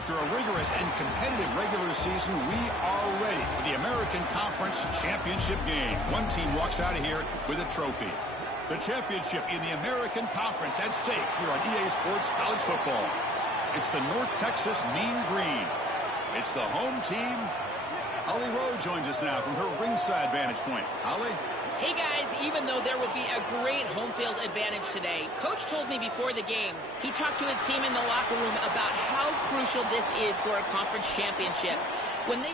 After a rigorous and competitive regular season, we are ready for the American Conference Championship game. One team walks out of here with a trophy. The championship in the American Conference at stake here on EA Sports College Football. It's the North Texas Mean Green. It's the home team. Holly Rowe joins us now from her ringside vantage point. Holly? Hey guys, even though there will be a great home field advantage today, Coach told me before the game, he talked to his team in the locker room about how crucial this is for a conference championship. When they...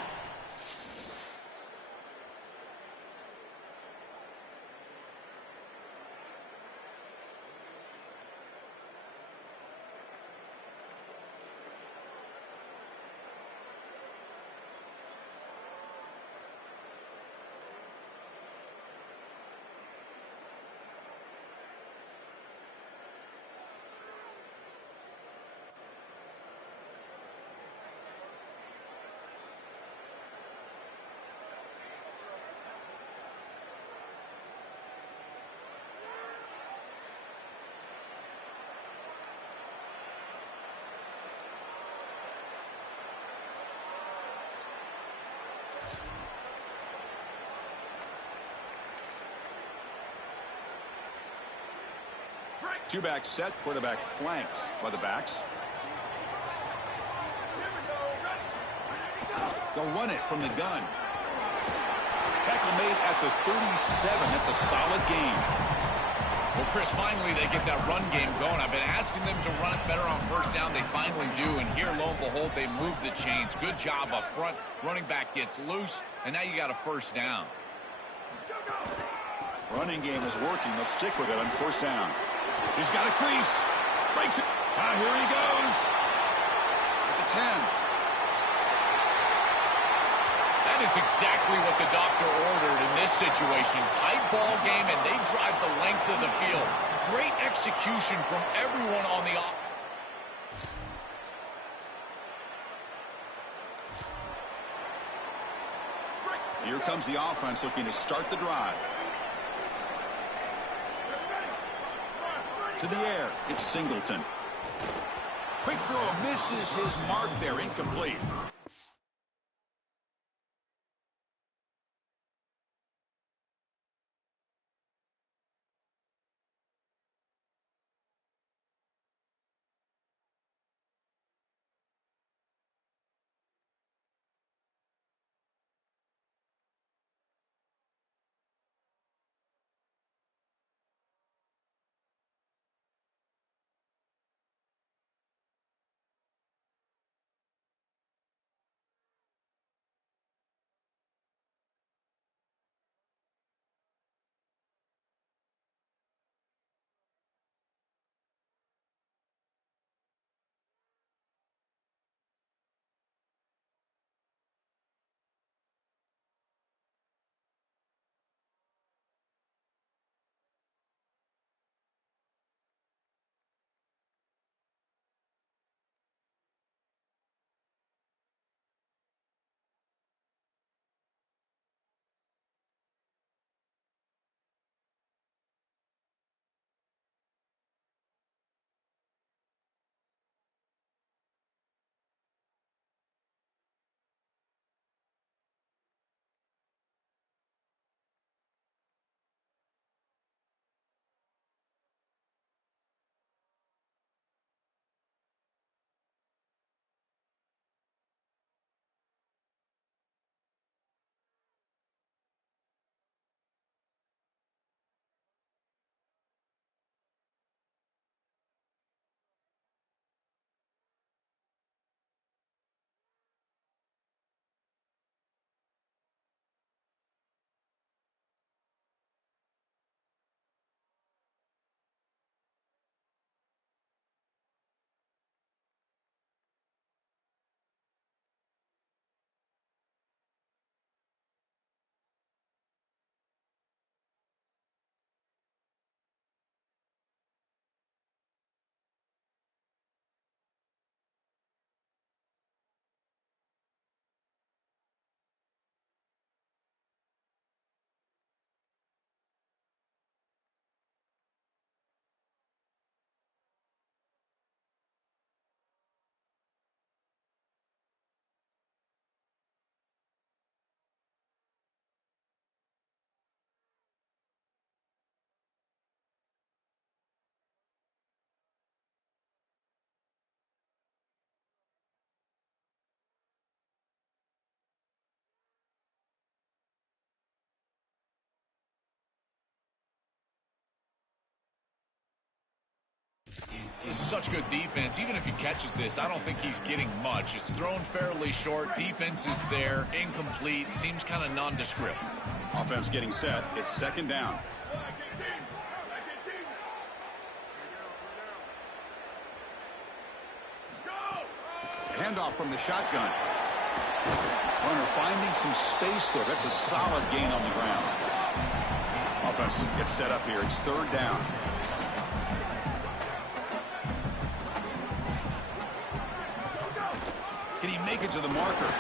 Two-back set, quarterback flanked by the backs. They'll run it from the gun. Tackle made at the 37. That's a solid gain. Well, Chris, finally they get that run game going. I've been asking them to run it better on first down. They finally do, and here, lo and behold, they move the chains. Good job up front. Running back gets loose, and now you got a first down. Running game is working. They'll stick with it on first down. He's got a crease. Breaks it. Here he goes. At the 10. That is exactly what the doctor ordered in this situation. Tight ball game, and they drive the length of the field. Great execution from everyone on the offense. Here comes the offense looking to start the drive. To the air, it's Singleton. Quick throw misses his mark there, incomplete. This is such good defense. Even if he catches this, I don't think he's getting much. It's thrown fairly short. Defense is there. Incomplete. Seems kind of nondescript. Offense getting set. It's second down. Handoff from the shotgun. Runner finding some space there. That's a solid gain on the ground. Offense gets set up here. It's third down. Can he make it to the marker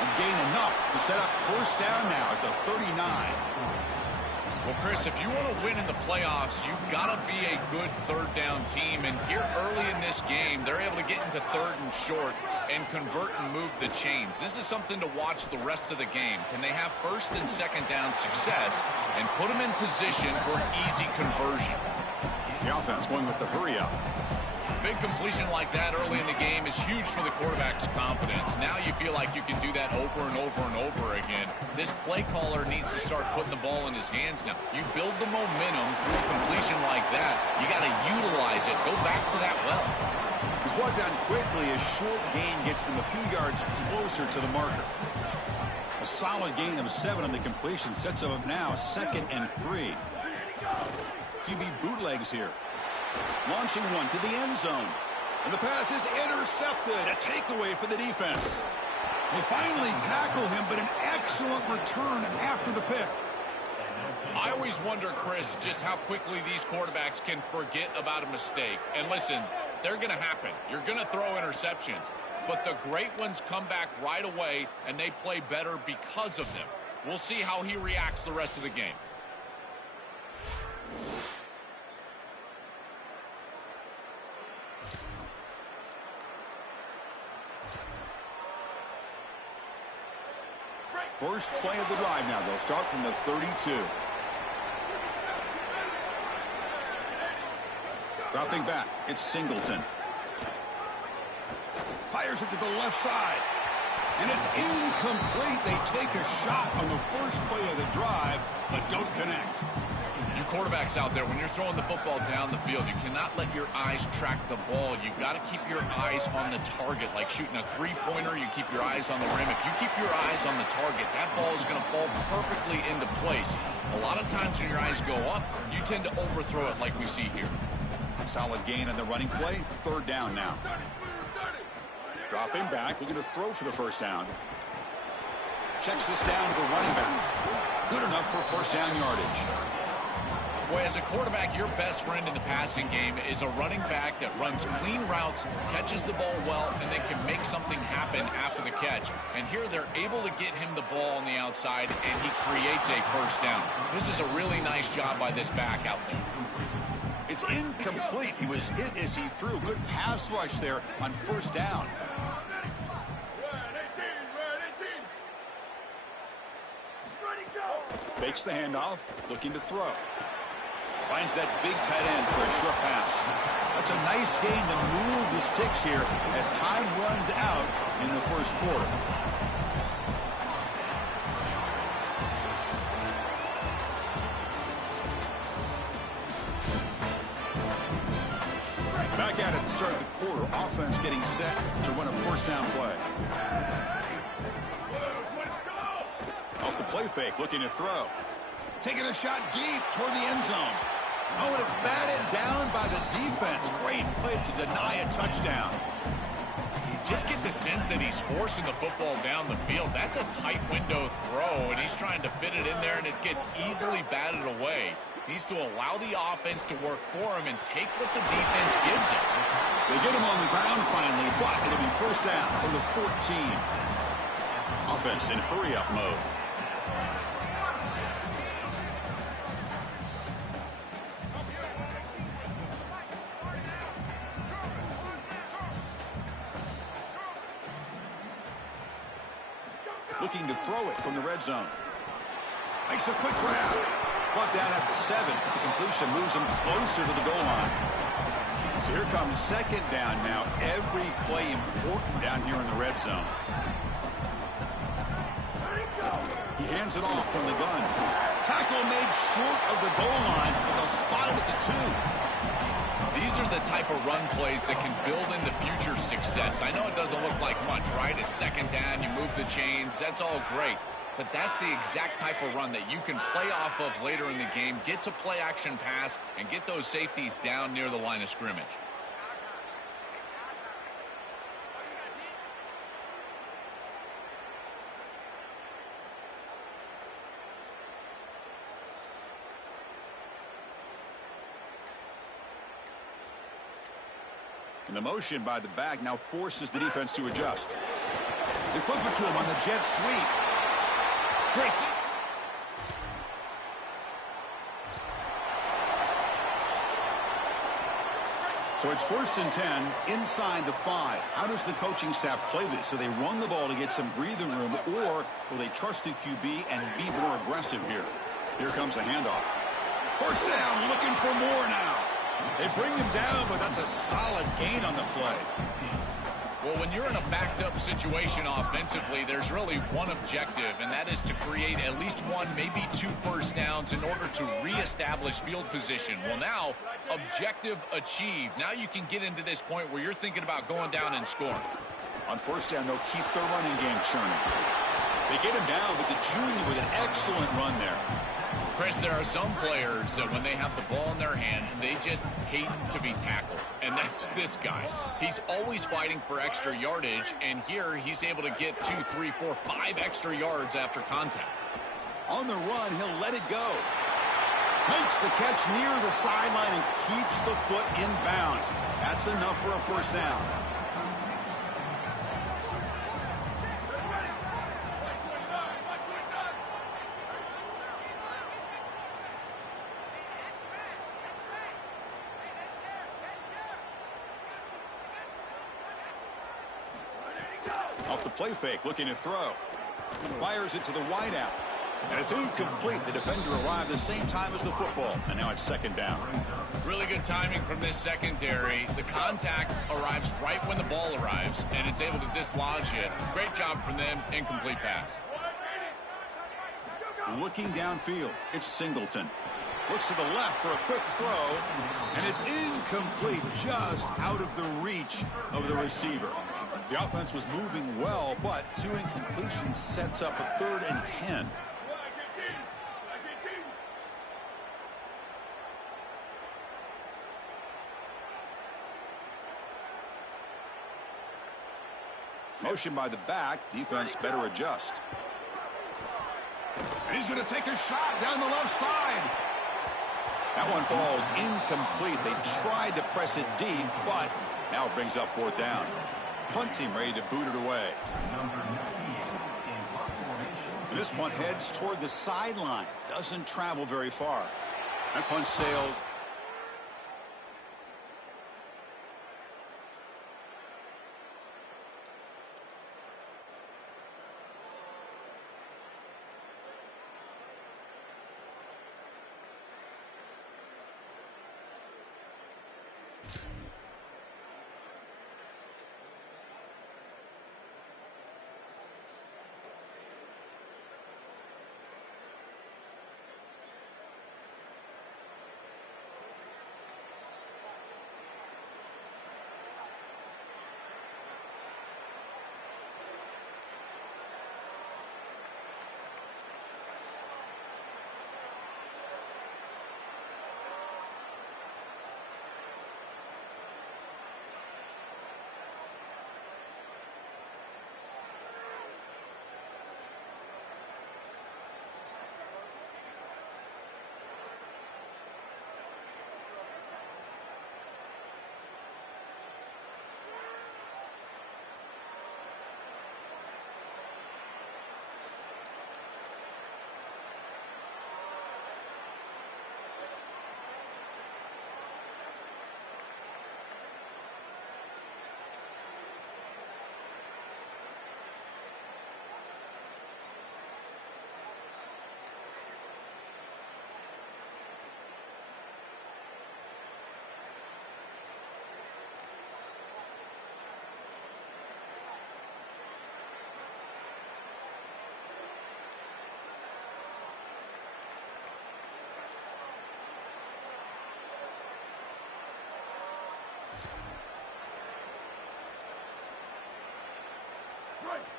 and gain enough to set up first down now at the 39? Well, Chris, if you want to win in the playoffs, you've got to be a good third down team. And here early in this game, they're able to get into third and short and convert and move the chains. This is something to watch the rest of the game. Can they have first and second down success and put them in position for an easy conversion? The offense going with the hurry up. Big completion like that early in the game is huge for the quarterback's confidence. Now you feel like you can do that over and over and over again. This play caller needs to start putting the ball in his hands now. You build the momentum through a completion like that. You got to utilize it. Go back to that well. He's brought down quickly. A short gain gets them a few yards closer to the marker. A solid gain of 7 on the completion sets them up now 2nd and 3. QB bootlegs here. Launching one to the end zone. And the pass is intercepted. A takeaway for the defense. They finally tackle him, but an excellent return after the pick. I always wonder, Chris, just how quickly these quarterbacks can forget about a mistake. And listen, they're going to happen. You're going to throw interceptions. But the great ones come back right away, and they play better because of them. We'll see how he reacts the rest of the game. First play of the drive now. They'll start from the 32. Dropping back, it's Singleton. Fires it to the left side. And it's incomplete. They take a shot on the first play of the drive, but don't connect. You quarterbacks out there, when you're throwing the football down the field, you cannot let your eyes track the ball. You've got to keep your eyes on the target. Like shooting a three-pointer, you keep your eyes on the rim. If you keep your eyes on the target, that ball is going to fall perfectly into place. A lot of times when your eyes go up, you tend to overthrow it like we see here. Solid gain on the running play. Third down now. Dropping back, looking to throw for the first down. Checks this down to the running back. Good enough for first down yardage. Boy, as a quarterback, your best friend in the passing game is a running back that runs clean routes, catches the ball well, and then can make something happen after the catch. And here they're able to get him the ball on the outside, and he creates a first down. This is a really nice job by this back out there. It's incomplete. He was hit as he threw. Good pass rush there on first down. Fakes the handoff, looking to throw. Finds that big tight end for a short pass. That's a nice gain to move the sticks here as time runs out in the first quarter. Back at it to start the quarter. Offense getting set to run a first down play. Off the play fake, looking to throw. Taking a shot deep toward the end zone. Oh, and it's batted down by the defense. Great play to deny a touchdown. Just get the sense that he's forcing the football down the field. That's a tight window throw, and he's trying to fit it in there, and it gets easily batted away. He needs to allow the offense to work for him and take what the defense gives him. They get him on the ground finally, but it'll be first down from the 14. Offense in hurry-up mode. Looking to throw it from the red zone. Makes a quick grab. Brought down at the 7. The completion moves him closer to the goal line. So here comes second down now. Every play important down here in the red zone. He hands it off from the gun. Tackle made short of the goal line, but they'll spot it at the 2. The These are the type of run plays that can build into future success. I know it doesn't look like much, right? It's second down, you move the chains, that's all great. But that's the exact type of run that you can play off of later in the game, get to play action pass, and get those safeties down near the line of scrimmage. And the motion by the back now forces the defense to adjust. They flip it to him on the jet sweep. Chris. So it's 1st and 10 inside the 5. How does the coaching staff play this? So they run the ball to get some breathing room, or will they trust the QB and be more aggressive here? Here comes a handoff. 1st down, looking for more now. They bring him down, but that's a solid gain on the play. Well, when you're in a backed-up situation offensively, there's really one objective, and that is to create at least one, maybe 2 first downs in order to reestablish field position. Well, now, objective achieved. Now you can get into this point where you're thinking about going down and scoring. On 1st down, they'll keep their running game churning. They get him down with the junior with an excellent run there. Chris, there are some players that when they have the ball in their hands, they just hate to be tackled. And that's this guy. He's always fighting for extra yardage, and here he's able to get 2, 3, 4, 5 extra yards after contact. On the run, he'll let it go. Makes the catch near the sideline and keeps the foot in bounds. That's enough for a 1st down. Off the play fake, looking to throw. Fires it to the wideout. And it's incomplete. The defender arrived the same time as the football. And now it's 2nd down. Really good timing from this secondary. The contact arrives right when the ball arrives, and it's able to dislodge it. Great job from them. Incomplete pass. Looking downfield, it's Singleton. Looks to the left for a quick throw, and it's incomplete, just out of the reach of the receiver. The offense was moving well, but 2 incompletions sets up a 3rd and 10. Motion by the back, defense better adjust. And he's going to take a shot down the left side. That one falls incomplete. They tried to press it deep, but now it brings up 4th down. Punt team ready to boot it away. And this punt heads toward the sideline. Doesn't travel very far. That punt sails.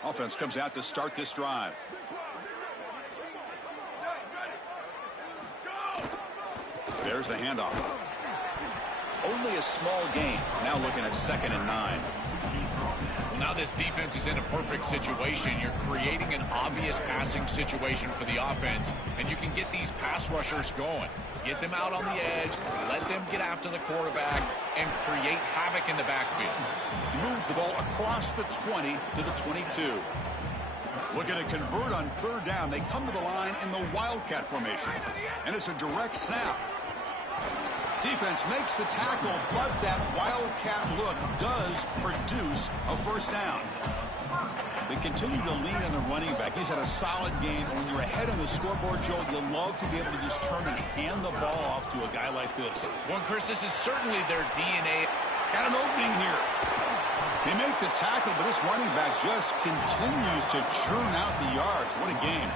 Offense comes out to start this drive. There's the handoff. Only a small gain. Now looking at 2nd and 9. Well, now this defense is in a perfect situation. You're creating an obvious passing situation for the offense, and you can get these pass rushers going. Get them out on the edge, let them get after the quarterback, and create havoc in the backfield. He moves the ball across the 20 to the 22. Looking to convert on 3rd down. They come to the line in the Wildcat formation, and it's a direct snap. Defense makes the tackle, but that Wildcat look does produce a 1st down. They continue to lean on the running back. He's had a solid game. And when you're ahead on the scoreboard, Joel, you love to be able to just turn and hand the ball off to a guy like this. Well, Chris, this is certainly their DNA. Got an opening here. They make the tackle, but this running back just continues to churn out the yards. What a game.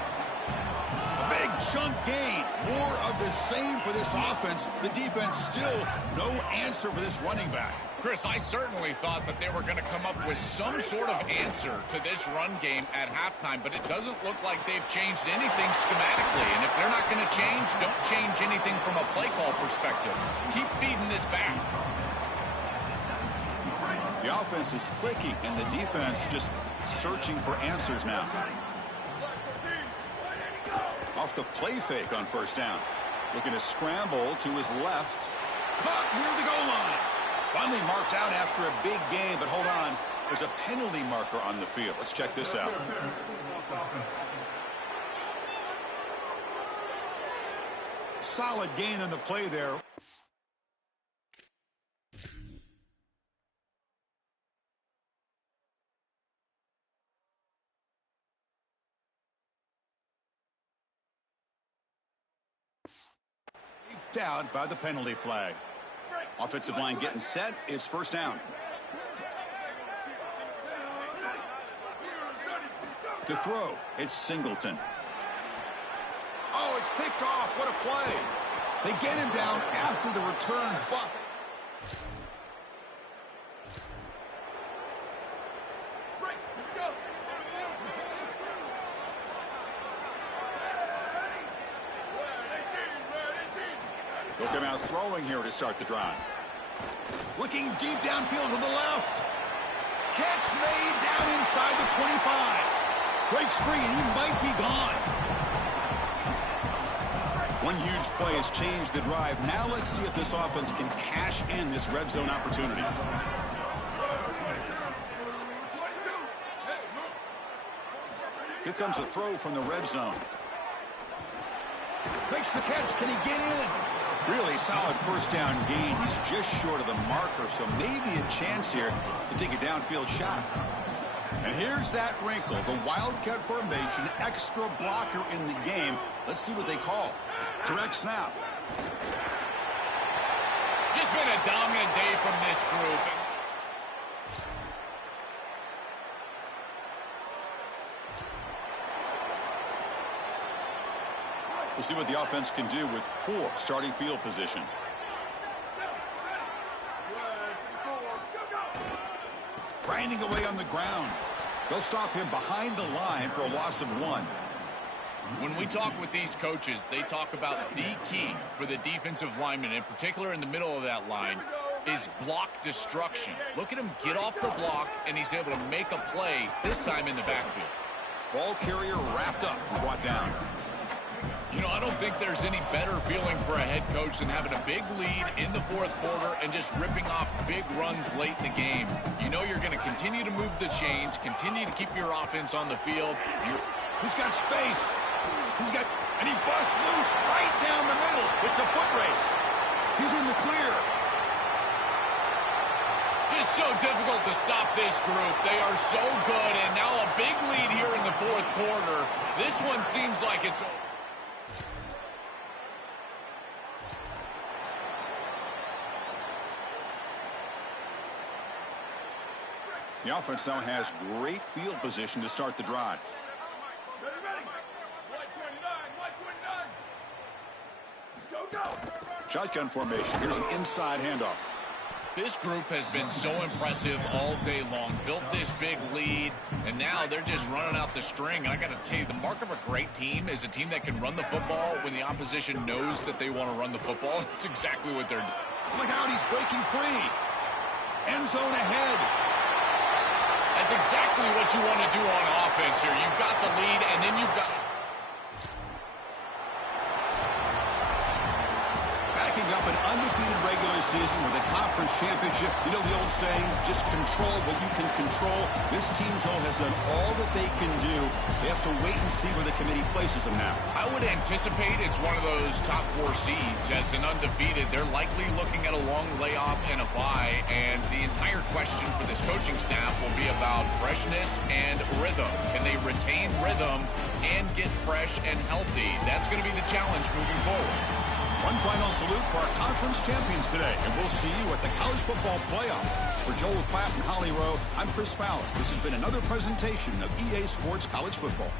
A big chunk gain. More of the same for this offense. The defense still no answer for this running back. Chris, I certainly thought that they were going to come up with some sort of answer to this run game at halftime, but it doesn't look like they've changed anything schematically. And if they're not going to change, don't change anything from a play call perspective. Keep feeding this back. The offense is clicking, and the defense just searching for answers now. Off the play fake on 1st down. Looking to scramble to his left. Caught near the goal line. Finally marked out after a big game, but hold on. There's a penalty marker on the field. Let's check this out. Solid gain on the play there. Out by the penalty flag. Offensive line getting set. It's 1st down. To throw, it's Singleton. Oh, it's picked off. What a play. They get him down after the return, but they'll come out throwing here to start the drive. Looking deep downfield to the left. Catch made down inside the 25. Breaks free, and he might be gone. One huge play has changed the drive. Now let's see if this offense can cash in this red zone opportunity. Here comes a throw from the red zone. Makes the catch. Can he get in? Really solid 1st down gain. He's just short of the marker, so maybe a chance here to take a downfield shot. And here's that wrinkle. The Wildcat formation, extra blocker in the game. Let's see what they call. Direct snap. Just been a dominant day from this group. We'll see what the offense can do with poor starting field position. Grinding away on the ground. They'll stop him behind the line for a loss of 1. When we talk with these coaches, they talk about the key for the defensive lineman, in particular in the middle of that line, is block destruction. Look at him get off the block, and he's able to make a play, this time in the backfield. Ball carrier wrapped up and brought down. You know, I don't think there's any better feeling for a head coach than having a big lead in the 4th quarter and just ripping off big runs late in the game. You know you're going to continue to move the chains, continue to keep your offense on the field. He's got space. And he busts loose right down the middle. It's a foot race. He's in the clear. Just so difficult to stop this group. They are so good, and now a big lead here in the 4th quarter. This one seems like it's over. The offense now has great field position to start the drive. Shotgun formation. Here's an inside handoff. This group has been so impressive all day long, built this big lead, and now they're just running out the string. And I got to tell you, the mark of a great team is a team that can run the football when the opposition knows that they want to run the football. That's exactly what they're doing. Look out, he's breaking free. End zone ahead. That's exactly what you want to do on offense here. You've got the lead, and then you've got... Backing up an undefeated regular season with a conference championship. You know the old saying, just control what you can control. This team, Joel, has done all that they can do. They have to wait and see where the committee places them now. I would anticipate it's one of those top 4 seeds. As an undefeated, they're likely looking at a long layoff and a bye, and the entire question for this coaching staff will be about freshness and rhythm. Can they retain rhythm and get fresh and healthy? That's going to be the challenge moving forward. One final salute for our conference champions today, and we'll see you at the college football playoff. For Joel Klatt and Holly Rowe, I'm Chris Fowler. This has been another presentation of EA Sports College Football.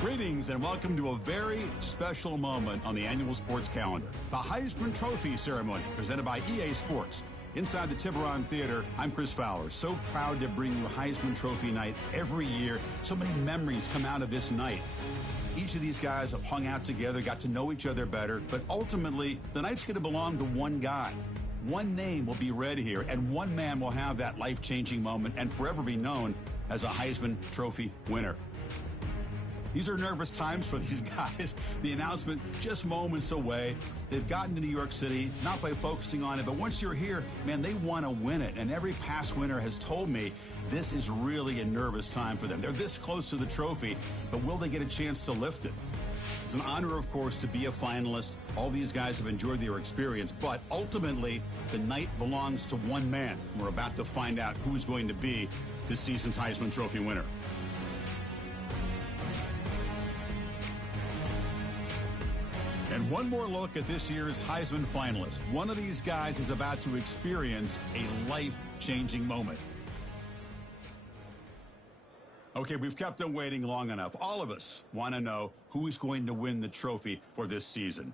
Greetings and welcome to a very special moment on the annual sports calendar. The Heisman Trophy ceremony presented by EA Sports. Inside the Tiburon Theater, I'm Chris Fowler. So proud to bring you Heisman Trophy night every year. So many memories come out of this night. Each of these guys have hung out together, got to know each other better, but ultimately, the night's going to belong to one guy. One name will be read here, and one man will have that life-changing moment and forever be known as a Heisman Trophy winner. These are nervous times for these guys. The announcement just moments away. They've gotten to New York City, not by focusing on it, but once you're here, man, they want to win it. And every past winner has told me this is really a nervous time for them. They're this close to the trophy, but will they get a chance to lift it? It's an honor, of course, to be a finalist. All these guys have enjoyed their experience, but ultimately, the night belongs to one man. We're about to find out who's going to be this season's Heisman Trophy winner. And one more look at this year's Heisman finalist. One of these guys is about to experience a life-changing moment. Okay, we've kept them waiting long enough. All of us want to know who is going to win the trophy for this season.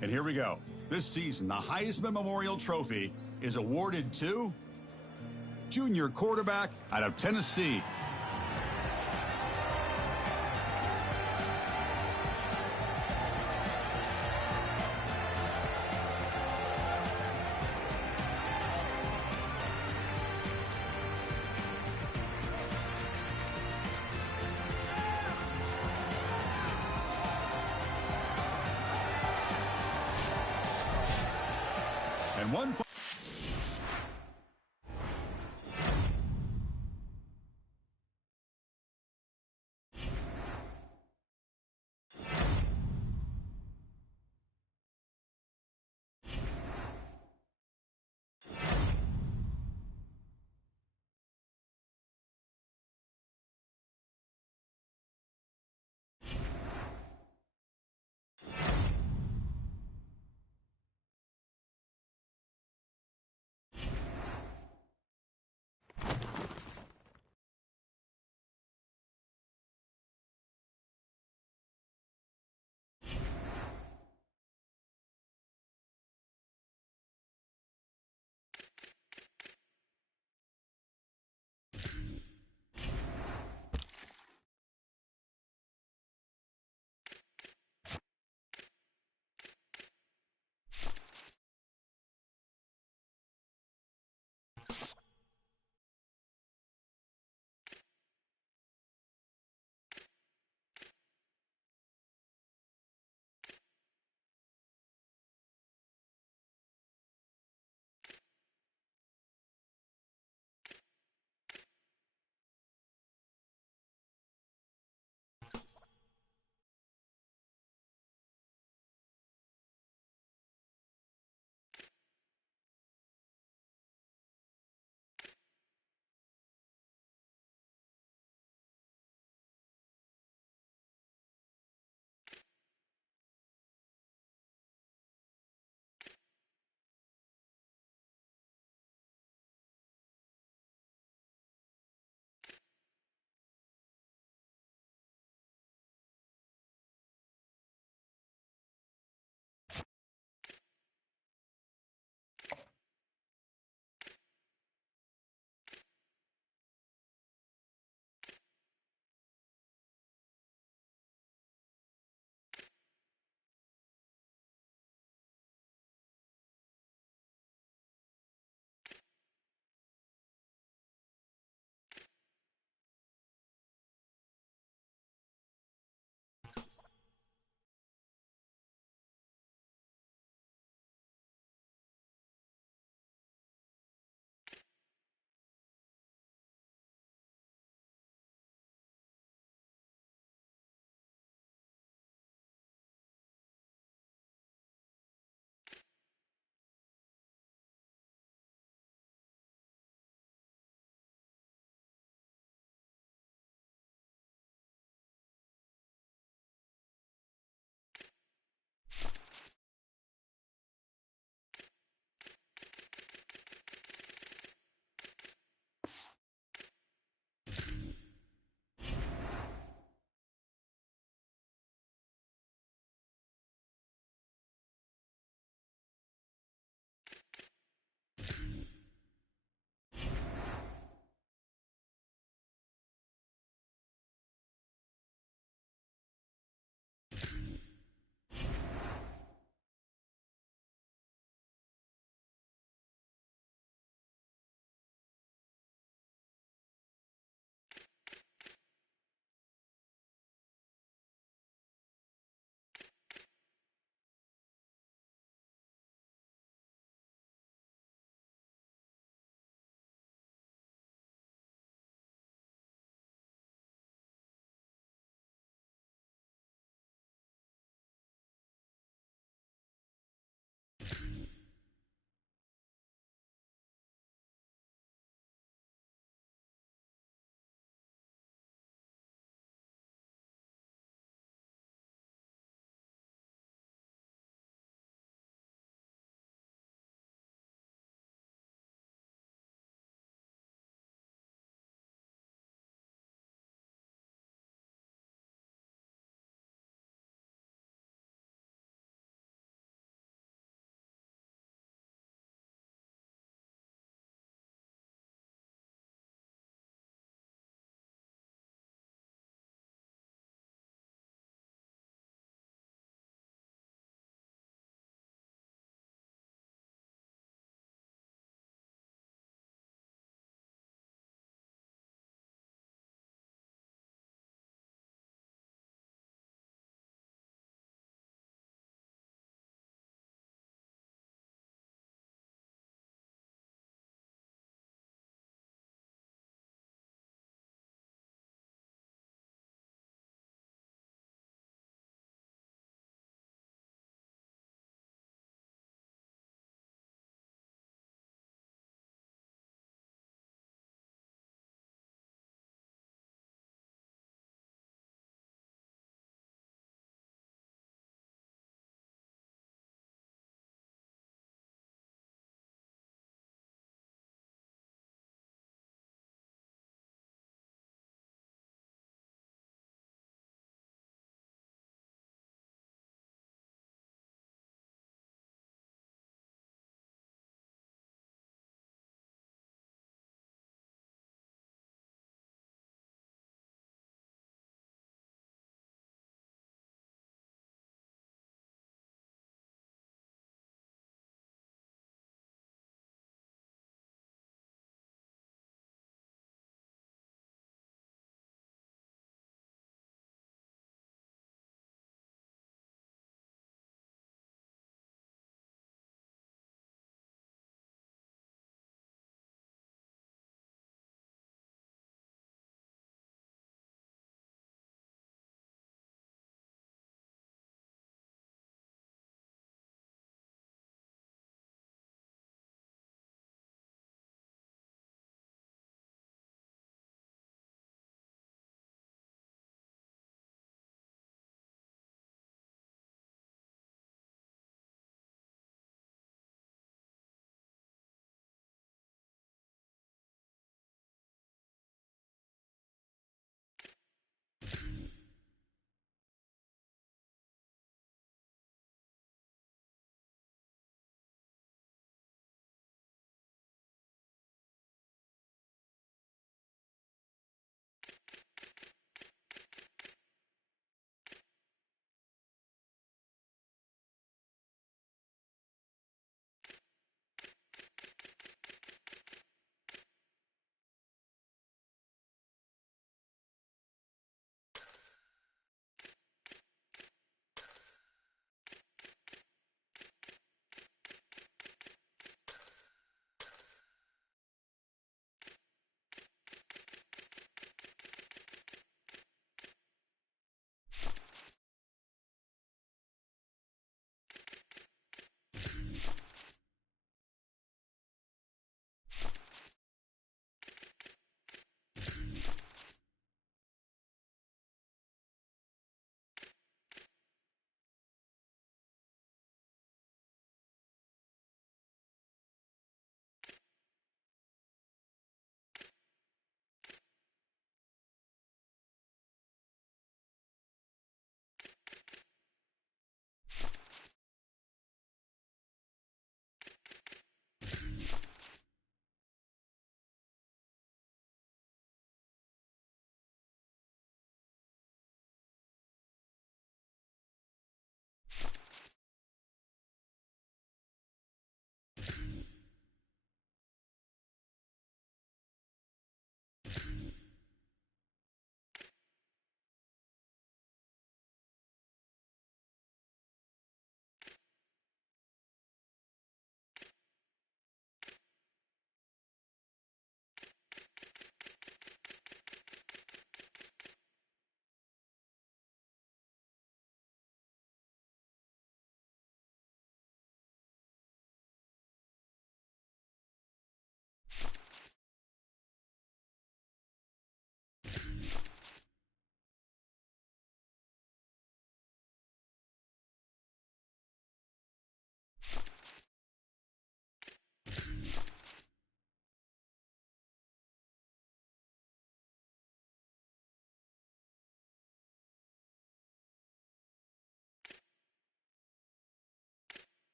And here we go. This season, the Heisman Memorial Trophy is awarded to junior quarterback out of Tennessee. And one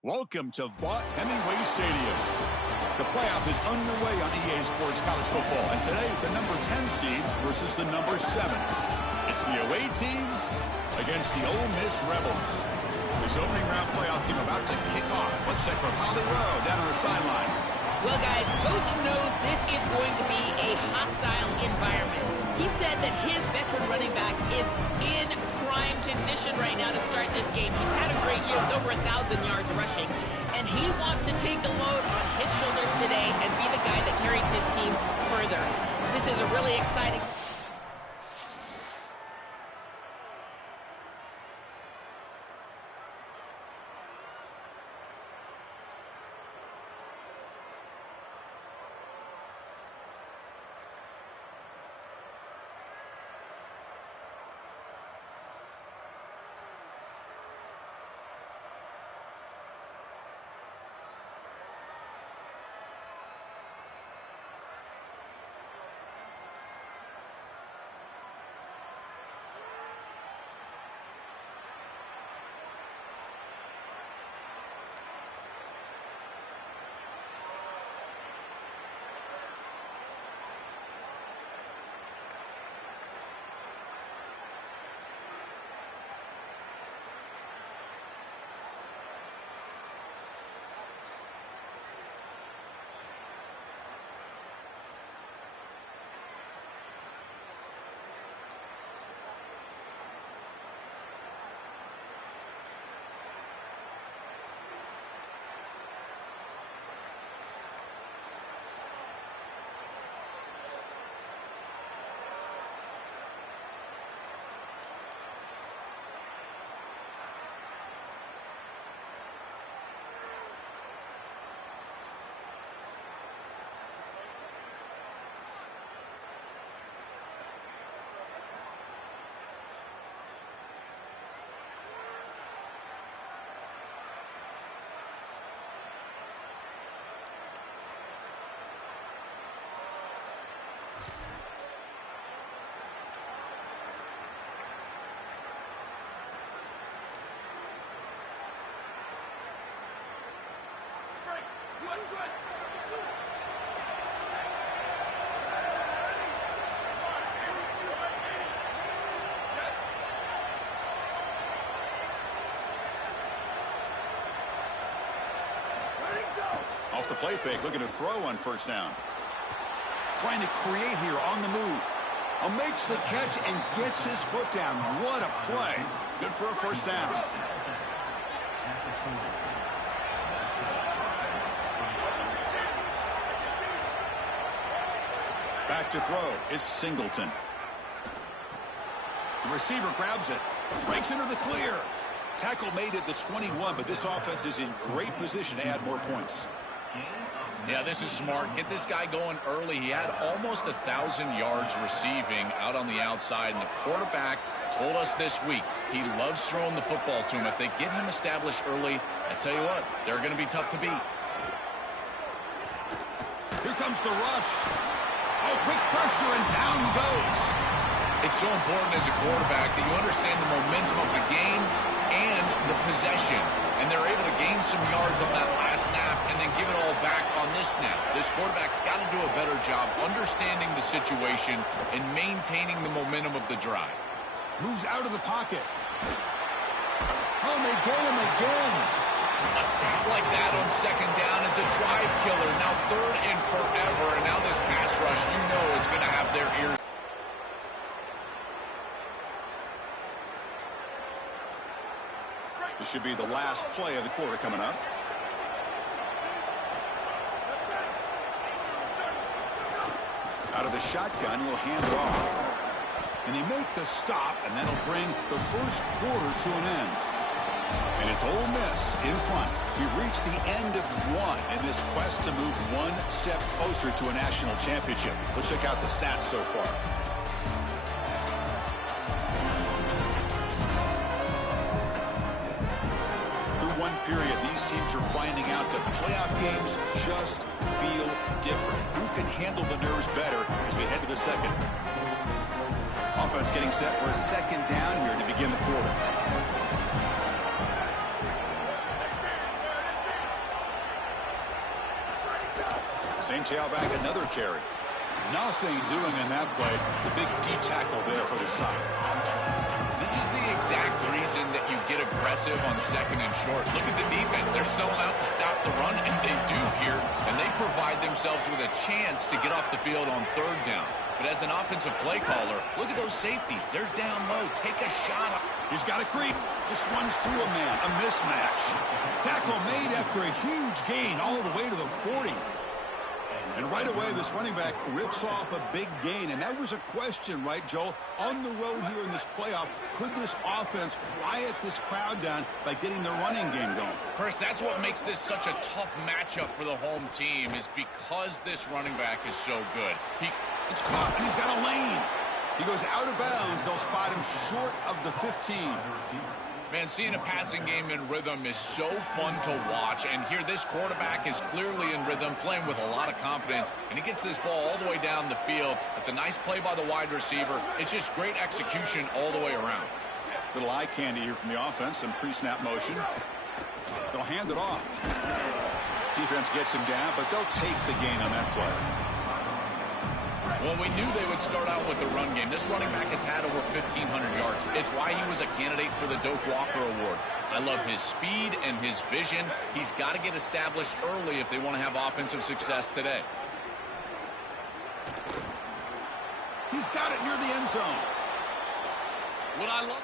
Welcome to Vaught Hemingway Stadium. The playoff is underway on EA Sports College Football, and today the number 10 seed versus the number 7. It's the away team against the Ole Miss Rebels. This opening round playoff game about to kick off. Let's check with Holly Rowe down on the sidelines. Well, guys, Coach knows this is going to be a hostile environment. He said that his veteran running back is in prime condition right now to start this game. He's had a great year with over 1,000 yards rushing, and he wants to take the load on his shoulders today and be the guy that carries his team further. This is a really exciting... Off the play fake, looking to throw on first down. Trying to create here on the move. Makes the catch and gets his foot down. What a play. Good for a first down. Back to throw. It's Singleton. The receiver grabs it. Breaks into the clear. Tackle made at the 21, but this offense is in great position to add more points. Yeah, this is smart. Get this guy going early. He had almost 1,000 yards receiving out on the outside, and the quarterback told us this week he loves throwing the football to him. If they get him established early, I tell you what, they're going to be tough to beat. Here comes the rush. Oh, quick pressure, and down he goes. It's so important as a quarterback that you understand the momentum of the game and the possession. And they're able to gain some yards on that last snap and then give it all back on this snap. This quarterback's got to do a better job understanding the situation and maintaining the momentum of the drive. Moves out of the pocket. Oh, they get him again. A sack like that on second down is a drive killer. Now third and forever, and now this pass rush, you know, is going to have their ears. This should be the last play of the quarter coming up. Out of the shotgun, he'll hand it off. And they make the stop, and that'll bring the first quarter to an end. And it's Ole Miss in front. We've reached the end of one in this quest to move one step closer to a national championship. Let's check out the stats so far. One period, these teams are finding out that playoff games just feel different. Who can handle the nerves better as we head to the second? Offense getting set for a second down here to begin the quarter. Same tailback, another carry. Nothing doing in that play. The big D tackle there for the stop. This is the exact reason that you get aggressive on second and short. Look at the defense. They're selling out to stop the run, and they do here, and they provide themselves with a chance to get off the field on third down. But as an offensive play caller, look at those safeties. They're down low. Take a shot. He's got a creep. Just runs through a man. A mismatch. Tackle made after a huge gain all the way to the 40. And right away, this running back rips off a big gain. And that was a question, right, Joel? On the road here in this playoff, could this offense quiet this crowd down by getting the running game going? Chris, that's what makes this such a tough matchup for the home team, is because this running back is so good. It's caught, and he's got a lane. He goes out of bounds. They'll spot him short of the 15. Man, seeing a passing game in rhythm is so fun to watch. And here, this quarterback is clearly in rhythm, playing with a lot of confidence. And he gets this ball all the way down the field. It's a nice play by the wide receiver. It's just great execution all the way around. Little eye candy here from the offense. Some pre-snap motion. They'll hand it off. Defense gets him down, but they'll take the gain on that play. Well, we knew they would start out with the run game. This running back has had over 1,500 yards. It's why he was a candidate for the Doak Walker Award. I love his speed and his vision. He's got to get established early if they want to have offensive success today. He's got it near the end zone. What I love...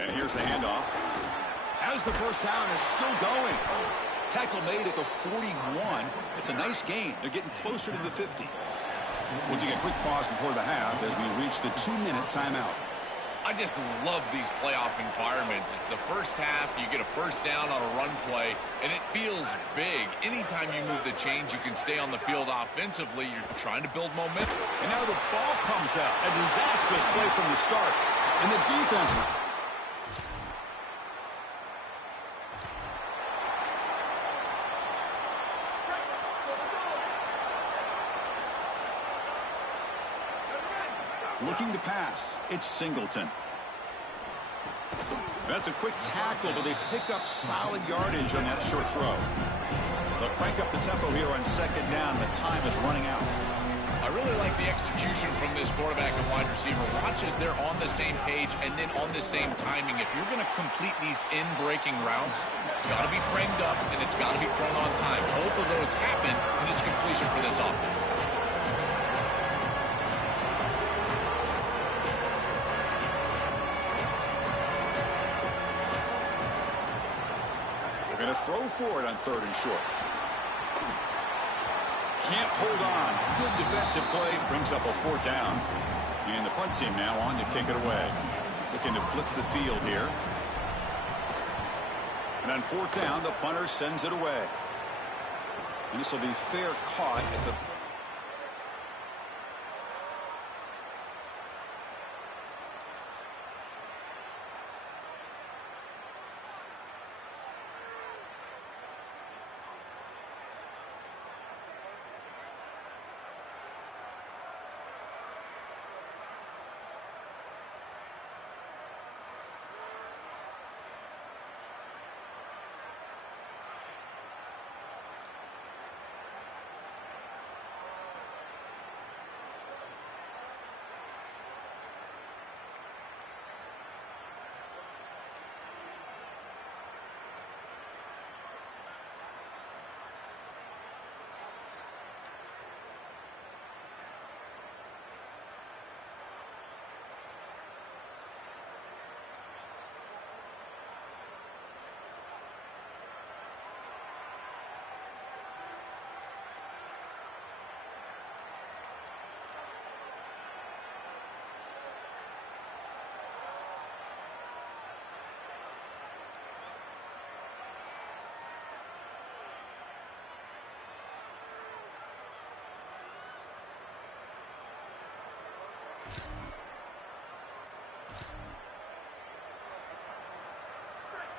And here's the handoff. As the first down is still going. Tackle made at the 41. It's a nice gain. They're getting closer to the 50. We'll take a quick pause before the half as we reach the 2-minute timeout. I just love these playoff environments. It's the first half, you get a first down on a run play, and it feels big. Anytime you move the chains, you can stay on the field offensively. You're trying to build momentum. And now the ball comes out. A disastrous play from the start. And the defense... looking to pass. It's Singleton. That's a quick tackle, but they pick up solid yardage on that short throw. They'll crank up the tempo here on second down. The time is running out. I really like the execution from this quarterback and wide receiver. Watch as they're on the same page and then on the same timing. If you're going to complete these in-breaking routes, it's got to be framed up and it's got to be thrown on time. Both of those happen, and it's completion for this offense. Going to throw for it on third and short. Can't hold on. Good defensive play. Brings up a fourth down. And the punt team now on to kick it away. Looking to flip the field here. And on fourth down, the punter sends it away. And this will be fair caught at the...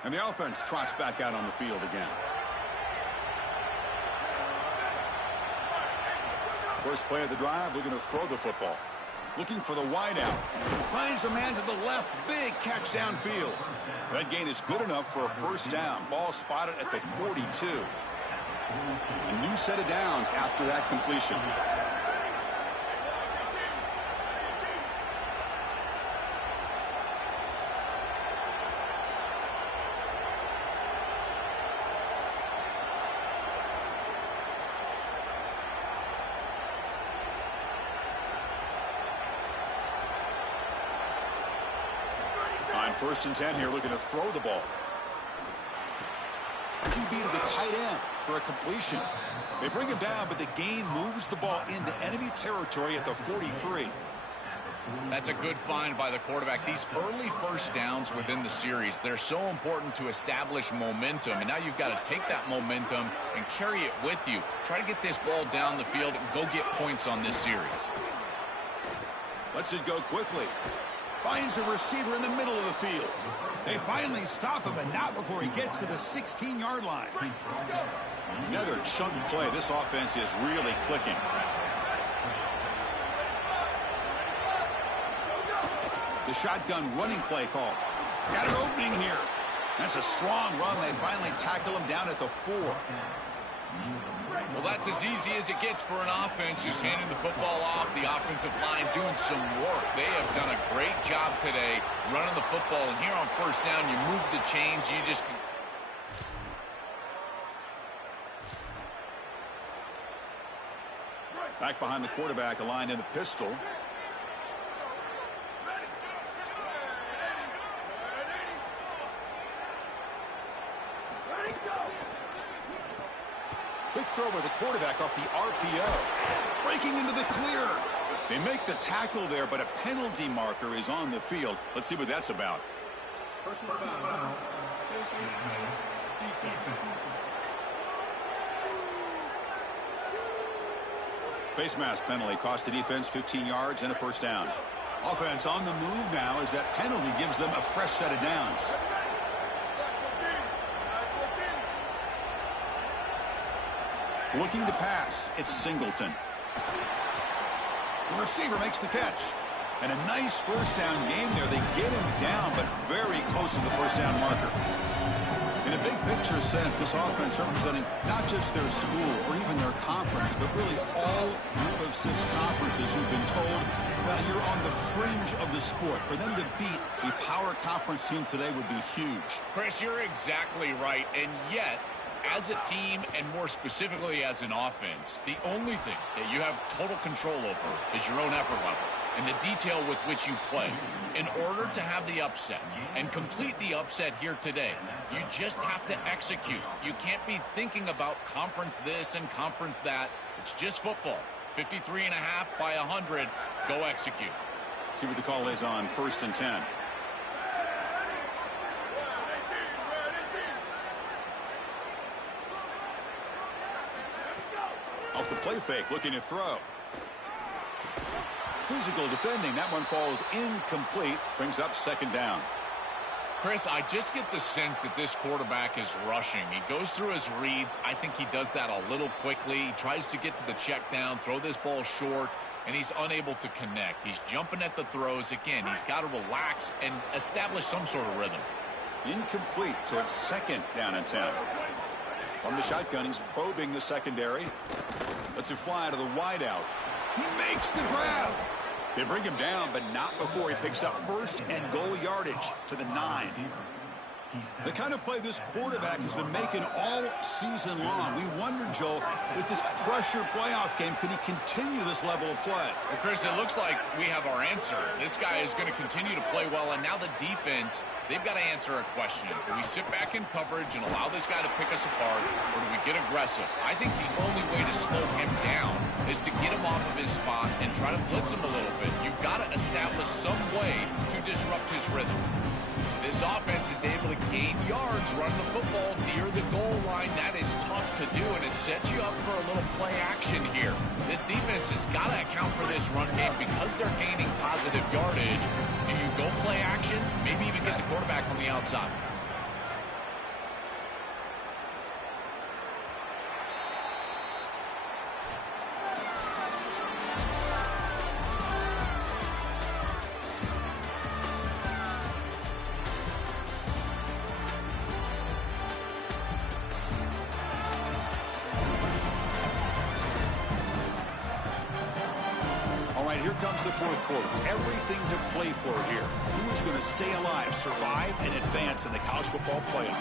And the offense trots back out on the field again. First play of the drive, looking to throw the football. Looking for the wideout. Finds a man to the left. Big catch downfield. That gain is good enough for a first down. Ball spotted at the 42. A new set of downs after that completion. On 1st and 10 here, looking to throw the ball. QB to the tight end for a completion. They bring him down, but the gain moves the ball into enemy territory at the 43. That's a good find by the quarterback. These early first downs within the series, they're so important to establish momentum. And now you've got to take that momentum and carry it with you. Try to get this ball down the field and go get points on this series. Lets it go quickly. Finds a receiver in the middle of the field. They finally stop him, but not before he gets to the 16-yard line. Another chunk play. This offense is really clicking. The shotgun running play call. Got an opening here. That's a strong run. They finally tackle him down at the 4. Well, that's as easy as it gets for an offense, just handing the football off. The offensive line doing some work. They have done a great job today running the football. And here on first down, you move the chains. You just... Back behind the quarterback, aligned in the pistol. Quick throw by the quarterback off the RPO. Breaking into the clear. They make the tackle there, but a penalty marker is on the field. Let's see what that's about. Personal foul. Face mask penalty cost the defense 15 yards and a first down. Offense on the move now as that penalty gives them a fresh set of downs. Looking to pass, it's Singleton. The receiver makes the catch. And a nice first down game there. They get him down, but very close to the first down marker. In a big picture sense, this offense representing not just their school or even their conference, but really all group of 6 conferences who've been told, well, you're on the fringe of the sport. For them to beat a power conference team today would be huge. Chris, you're exactly right. And yet, as a team, and more specifically as an offense, the only thing that you have total control over is your own effort level and the detail with which you play. In order to have the upset and complete the upset here today, you just have to execute. You can't be thinking about conference this and conference that. It's just football. 53.5 by 100. Go execute. See what the call is on 1st and 10. Off the play fake, looking to throw. Physical defending. That one falls incomplete. Brings up 2nd down. Chris, I just get the sense that this quarterback is rushing. He goes through his reads. I think he does that a little quickly. He tries to get to the check down, throw this ball short, and he's unable to connect. He's jumping at the throws. Again, he's got to relax and establish some sort of rhythm. Incomplete, so it's 2nd down and 10. From the shotgun, he's probing the secondary. Lets it fly to the wideout. He makes the grab. They bring him down, but not before he picks up 1st and goal yardage to the 9. The kind of play this quarterback has been making all season long. We wonder, Joel, with this pressure playoff game, could he continue this level of play? Well, Chris, it looks like we have our answer. This guy is going to continue to play well, and now the defense, they've got to answer a question. Do we sit back in coverage and allow this guy to pick us apart, or do we get aggressive? I think the only way to slow him down is to get him off of his spot and try to blitz him a little bit. You've got to establish some way to disrupt his rhythm. This offense is able to gain yards, run the football near the goal line. That is tough to do, and it sets you up for a little play action here. This defense has got to account for this run game because they're gaining positive yardage. Do you go play action? Maybe even get the quarterback on the outside. right, here comes the fourth quarter. Everything to play for here. Who is going to stay alive, survive, and advance in the college football playoff?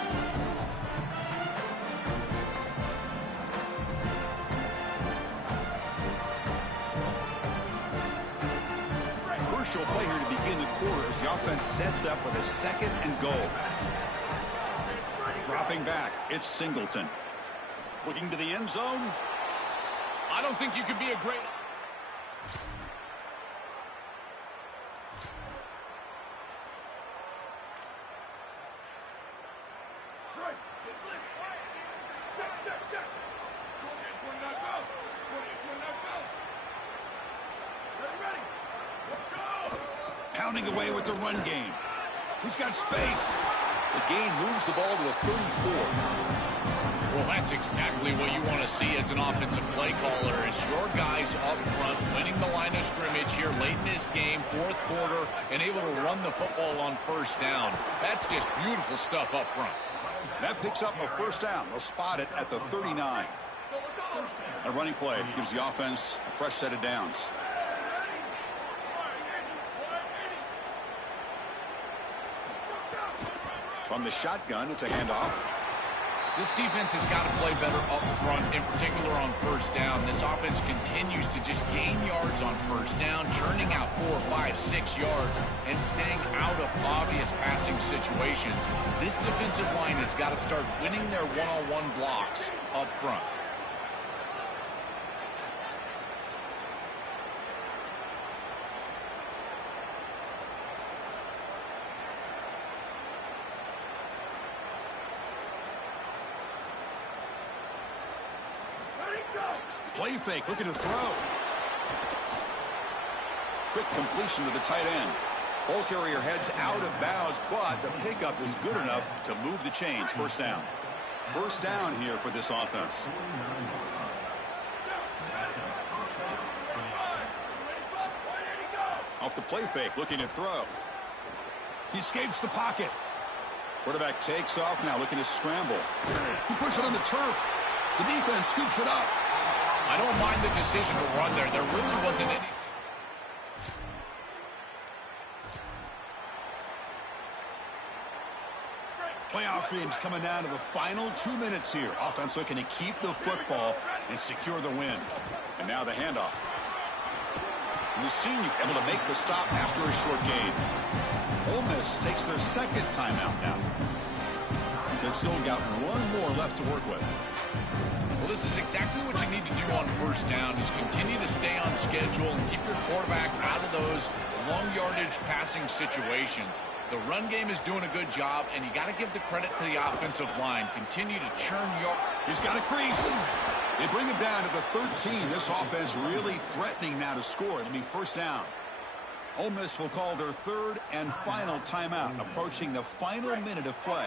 Crucial play here to begin the quarter as the offense sets up with a 2nd and goal. Dropping back, it's Singleton. Looking to the end zone. I don't think you could be a great... Pounding away with the run game. He's got space. The gain moves the ball to the 34. Well, that's exactly what you want to see as an offensive play caller, is your guys up front winning the line of scrimmage here late in this game, fourth quarter, and able to run the football on first down. That's just beautiful stuff up front. That picks up a first down. They'll spot it at the 39. A running play gives the offense a fresh set of downs. From the shotgun, it's a handoff. This defense has got to play better up front, in particular on first down. This offense continues to just gain yards on first down, churning out 4, 5, 6 yards, and staying out of obvious passing situations. This defensive line has got to start winning their one-on-one blocks up front. Play fake, looking to throw. Quick completion to the tight end. Ball carrier heads out of bounds, but the pickup is good enough to move the chains. First down. First down here for this offense. Off the play fake, looking to throw. He escapes the pocket. Quarterback takes off now, looking to scramble. He puts it on the turf. The defense scoops it up. I don't mind the decision to run there. There really wasn't any. Playoff teams coming down to the final 2 minutes here. Offense looking to keep the football and secure the win. And now the handoff. And the senior able to make the stop after a short gain. Ole Miss takes their 2nd timeout now. They've still got one more left to work with. Well, this is exactly what you need to do on first down, is continue to stay on schedule and keep your quarterback out of those long yardage passing situations. The run game is doing a good job, and you got to give the credit to the offensive line. Continue to churn your... He's got a crease. They bring him down to the 13. This offense really threatening now to score. It'll be first down. Ole Miss will call their 3rd and final timeout, approaching the final minute of play.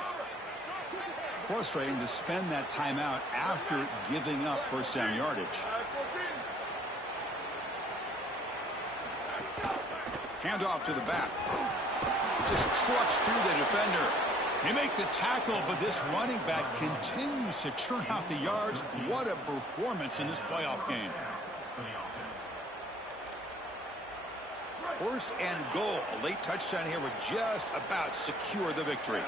Frustrating to spend that timeout after giving up first down yardage. Handoff to the back. Just trucks through the defender. They make the tackle, but this running back continues to churn out the yards. What a performance in this playoff game. First and goal. A late touchdown here would just about secure the victory.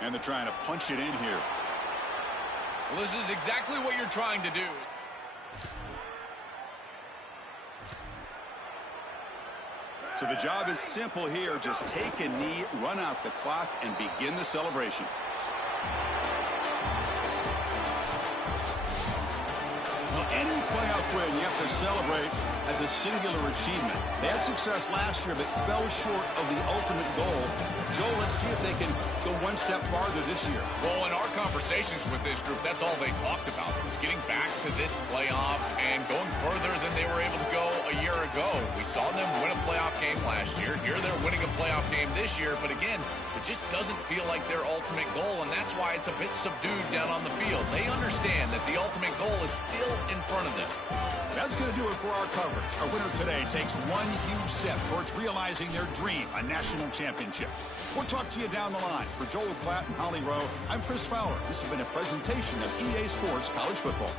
And they're trying to punch it in here. Well, this is exactly what you're trying to do. So the job is simple here. Just take a knee, run out the clock, and begin the celebration. Well, any playoff win, you have to celebrate as a singular achievement. They had success last year, but fell short of the ultimate goal. Joe, let's see if they can go one step farther this year. Well, in our conversations with this group, that's all they talked about, was getting back to this playoff and going further than they were able to go a year ago. We saw them win a playoff game last year. Here they're winning a playoff game this year, but again, it just doesn't feel like their ultimate goal, and that's why it's a bit subdued down on the field. They understand that the ultimate goal is still in front of them. That's going to do it for our coverage. Our winner today takes one huge step towards realizing their dream, a national championship. We'll talk to you down the line. For Joel Platt and Holly Rowe, I'm Chris Fowler. This has been a presentation of EA Sports College Football.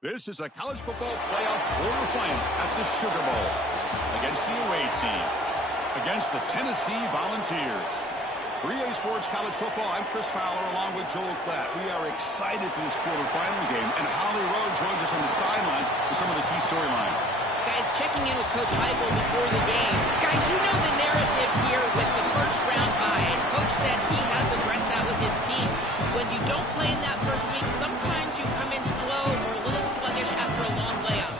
This is a college football playoff quarterfinal at the Sugar Bowl against the away team, against the Tennessee Volunteers. For EA Sports College Football, I'm Chris Fowler along with Joel Klatt. We are excited for this quarterfinal game, and Holly Rowe joins us on the sidelines with some of the key storylines. Guys, checking in with Coach Heupel before the game. Guys, you know the narrative here with the first-round bye, and Coach said he has addressed that with his team. When you don't play in that first week, sometimes you come in slow or a little sluggish after a long layoff.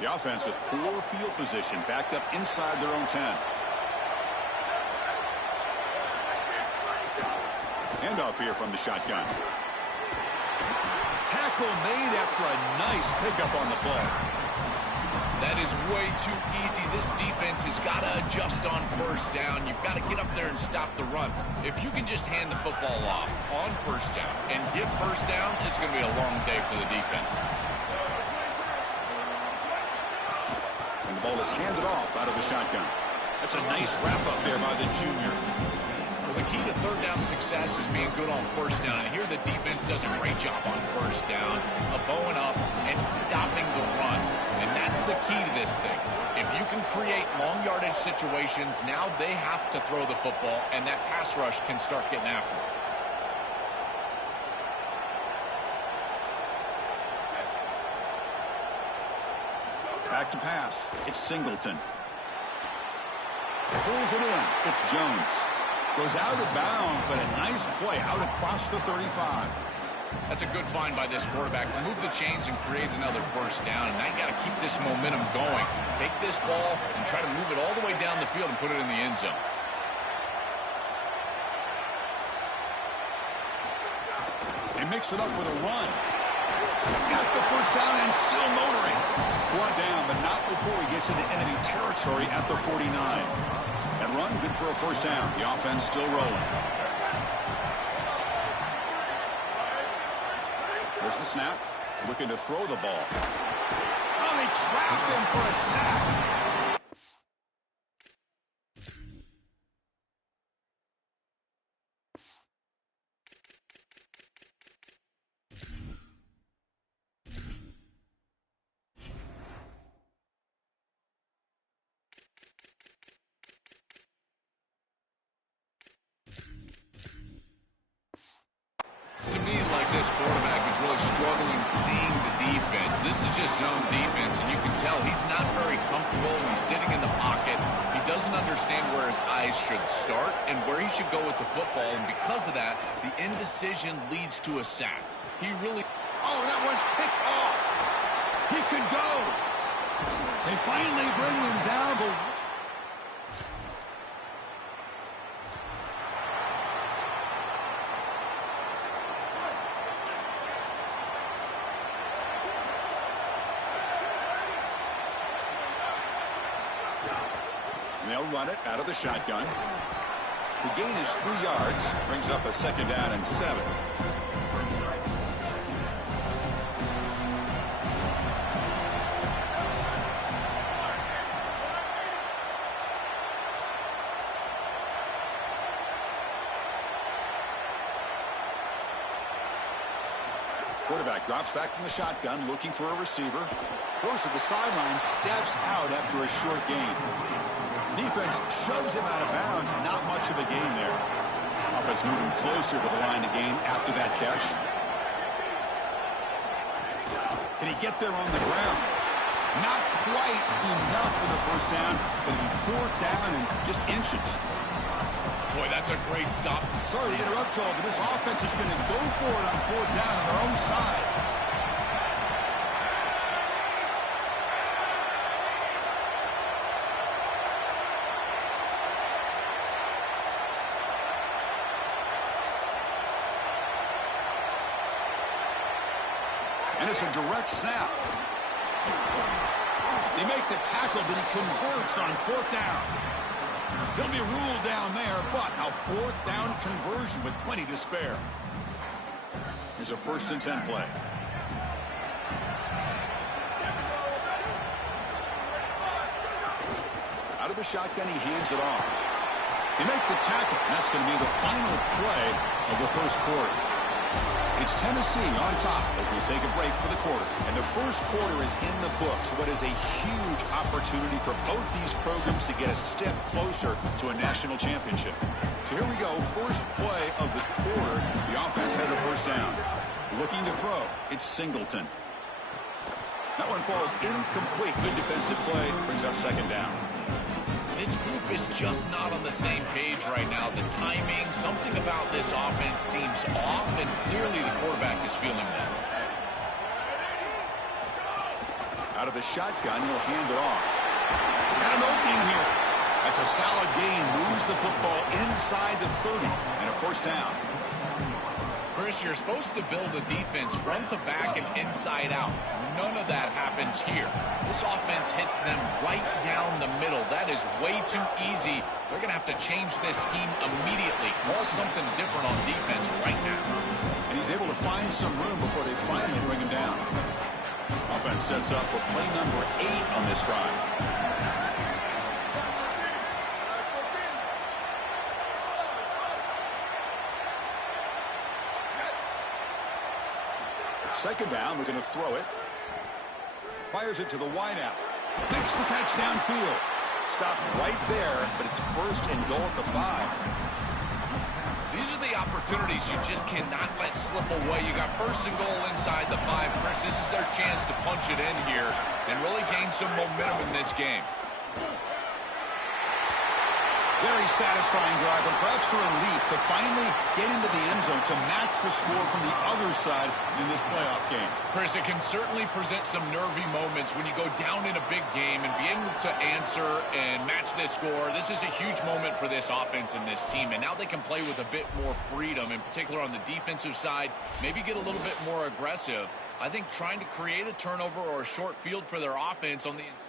The offense with poor field position, backed up inside their own 10. Handoff here from the shotgun. Tackle made after a nice pickup on the play. That is way too easy. This defense has got to adjust on first down. You've got to get up there and stop the run. If you can just hand the football off on first down and get first downs, it's going to be a long day for the defense. And the ball is handed off out of the shotgun. That's a nice wrap-up there by the junior. Well, the key to third down success is being good on first down. And here the defense does a great job on first down, of bowing up and stopping the run. And that's the key to this thing. If you can create long yardage situations, now they have to throw the football, and that pass rush can start getting after it. Back to pass. It's Singleton. Pulls it in. It's Jones. Goes out of bounds, but a nice play out across the 35. That's a good find by this quarterback to move the chains and create another first down. And now you got to keep this momentum going. Take this ball and try to move it all the way down the field and put it in the end zone. They mix it up with a run. Got the first down and still motoring. Brought down, but not before he gets into enemy territory at the 49. And run good for a first down. The offense still rolling. There's the snap. Looking to throw the ball. Oh, they trap him for a sack. To me, like this quarterback is really struggling seeing the defense. This is just zone defense, and you can tell he's not very comfortable. He's sitting in the pocket. He doesn't understand where his eyes should start and where he should go with the football, and because of that, the indecision leads to a sack. He really... Oh, that one's picked off. He could go. They finally bring him down, but... They'll run it out of the shotgun. The gain is 3 yards. Brings up a second down and 7. Quarterback drops back from the shotgun, looking for a receiver. Goes to the sideline, steps out after a short gain. Defense shoves him out of bounds. Not much of a gain there. Offense moving closer to the line of gain after that catch. Can he get there on the ground? Not quite enough for the first down, but it'll be 4th down and just inches. Boy, that's a great stop. Sorry to interrupt, Joel, but this offense is going to go for it on 4th down on their own side. And it's a direct snap. They make the tackle, but he converts on 4th down. He'll be ruled down there, but a 4th down conversion with plenty to spare. Here's a 1st and 10 play. Out Out of the shotgun, he hands it off. They make the tackle, and that's going to be the final play of the first quarter. It's Tennessee on top as we take a break for the quarter. And the first quarter is in the books. What is a huge opportunity for both these programs to get a step closer to a national championship. So here we go. First play of the quarter. The offense has a first down. Looking to throw. It's Singleton. That one falls incomplete. Good defensive play. Brings up second down. This group is just not on the same page right now. The timing, something about this offense seems off, and clearly the quarterback is feeling that. Out of the shotgun, he'll hand it off. And an opening here. That's a solid gain. Moves the football inside the 30 and a first down. Chris, you're supposed to build a defense front to back and inside out. None of that happens here. This offense hits them right down the middle. That is way too easy. They're going to have to change this scheme immediately. Call something different on defense right now. And he's able to find some room before they finally bring him down. Offense sets up for play number 8 on this drive. Second down, we're going to throw it. Fires it to the wideout. Makes the catch downfield. Stopped right there, but it's first and goal at the 5. These are the opportunities you just cannot let slip away. You got first and goal inside the 5. Chris, this is their chance to punch it in here and really gain some momentum in this game. Very satisfying drive, and perhaps a relief to finally get into the end zone to match the score from the other side in this playoff game. Chris, it can certainly present some nervy moments when you go down in a big game and be able to answer and match this score. This is a huge moment for this offense and this team, and now they can play with a bit more freedom, in particular on the defensive side, maybe get a little bit more aggressive. I think trying to create a turnover or a short field for their offense on the inside.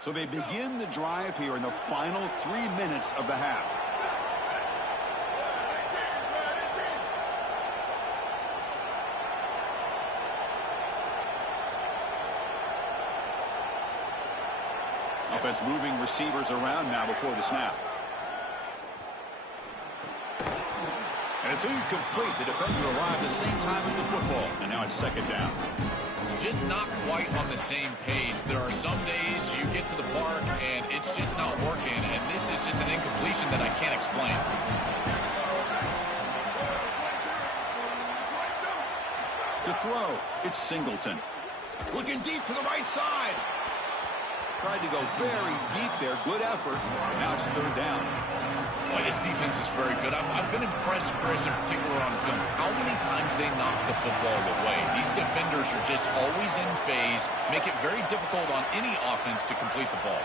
So they begin the drive here in the final 3 minutes of the half. Offense moving receivers around now before the snap. And it's incomplete. The defender arrived at the same time as the football. And now it's second down. Just not quite on the same page. There are some days you get to the park and it's just not working, and this is just an incompletion that I can't explain. To throw, it's Singleton. Looking deep to the right side. Tried to go very deep there. Good effort. Now it's third down. Boy, this defense is very good. I've been impressed, Chris, in particular on film, how many times they knock the football away. These defenders are just always in phase, make it very difficult on any offense to complete the ball.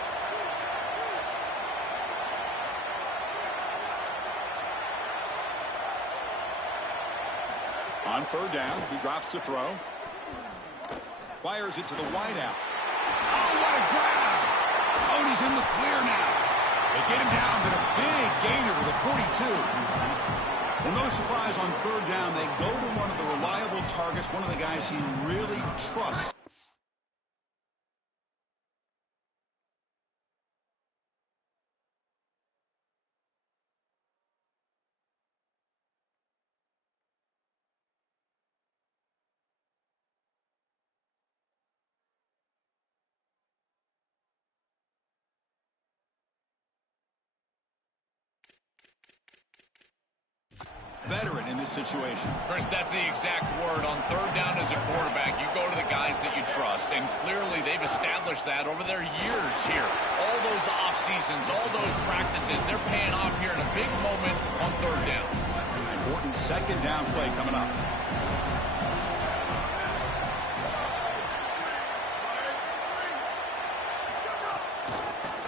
On third down, he drops to throw. Fires it to the wideout. Oh, what a grab! Oh, he's in the clear now. They get him down, but a big gainer to the 42. Well, no surprise on third down. They go to one of the reliable targets, one of the guys he really trusts. Veteran in this situation. Chris, that's the exact word. On third down as a quarterback, you go to the guys that you trust, and clearly they've established that over their years here. All those off seasons, all those practices, they're paying off here in a big moment on third down. Important second down play coming up.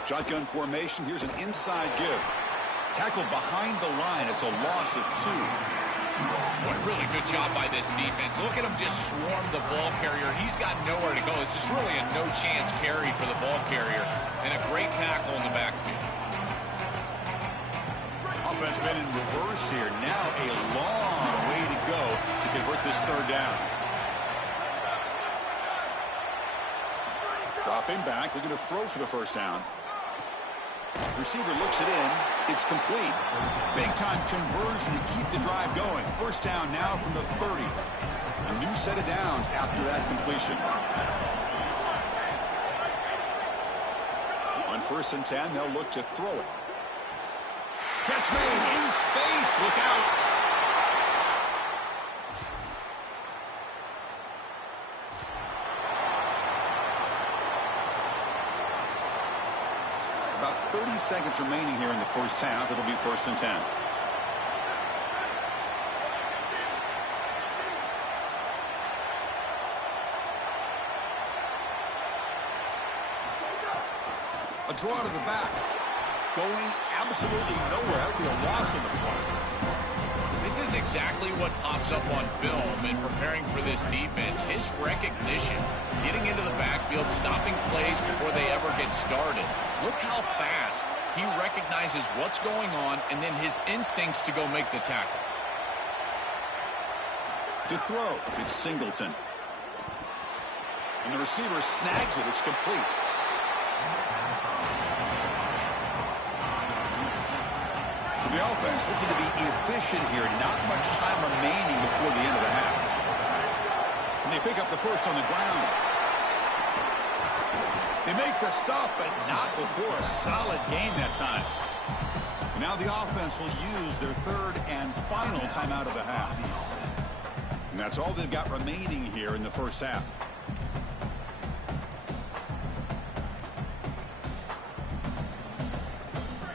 Shotgun formation. Here's an inside give. Tackled behind the line. It's a loss of 2. What a really good job by this defense. Look at him just swarm the ball carrier. He's got nowhere to go. It's just really a no-chance carry for the ball carrier. And a great tackle in the backfield. Offense been in reverse here. Now a long way to go to convert this third down. Dropping back, looking to throw for the first down. Receiver looks it in. It's complete. Big-time conversion to keep the drive going. First down now from the 30. A new set of downs after that completion. On 1st and 10, they'll look to throw it. Catch made in space. Look out. About 30 seconds remaining here in the first half. It'll be 1st and 10. A draw to the back. Going absolutely nowhere. That would be a loss in the play. This is exactly what pops up on film in preparing for this defense. His recognition, getting into the backfield, stopping plays before they ever get started. Look how fast he recognizes what's going on and then his instincts to go make the tackle. To throw, it's Singleton. And the receiver snags it. It's complete. So the offense looking to be efficient here. Not much time remaining before the end of the half. And they pick up the first on the ground. They make the stop, but not before a solid gain that time. And now the offense will use their third and final timeout of the half. And that's all they've got remaining here in the first half.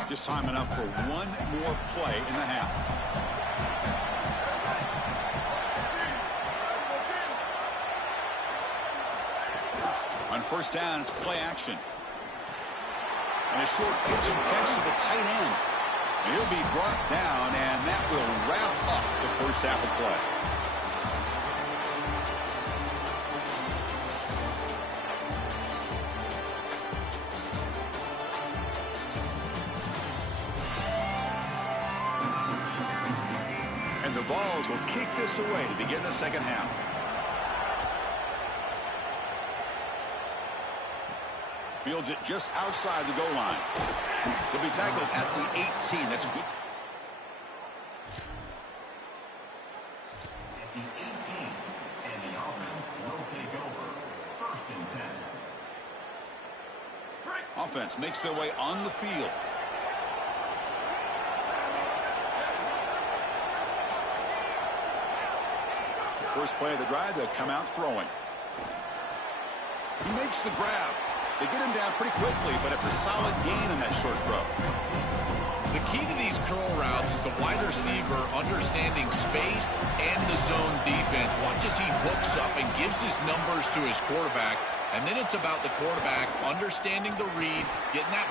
Just time enough for one more play in the half. On 1st down, it's play action. And a short pitch and catch to the tight end. And he'll be brought down, and that will wrap up the first half of play. And the Vols will kick this away to begin the second half. Fields it just outside the goal line. He'll be tackled at the 18. That's good. The 18, and the offense will take over. 1st and 10. Offense makes their way on the field. First play of the drive, they'll come out throwing. He makes the grab. They get him down pretty quickly, but it's a solid gain in that short throw. The key to these curl routes is the wide receiver understanding space and the zone defense. Watch as he hooks up and gives his numbers to his quarterback. And then it's about the quarterback understanding the read, getting that.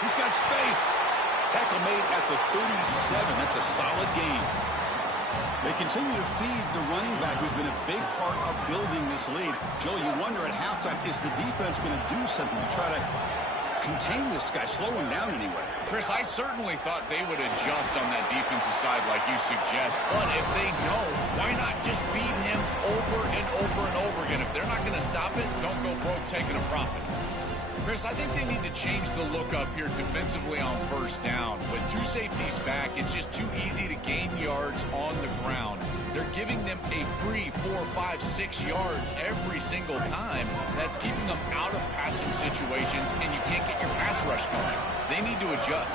He's got space. Tackle made at the 37. That's a solid gain. They continue to feed the running back, who's been a big part of building this lead. Joe, you wonder at halftime, is the defense going to do something to try to contain this guy, slow him down anyway? Chris, I certainly thought they would adjust on that defensive side like you suggest. But if they don't, why not just feed him over and over and over again? If they're not going to stop it, don't go broke taking a profit. Chris, I think they need to change the look up here defensively on 1st down. With 2 safeties back, it's just too easy to gain yards on the ground. They're giving them a free 4, 5, 6 yards every single time. That's keeping them out of passing situations, and you can't get your pass rush going. They need to adjust.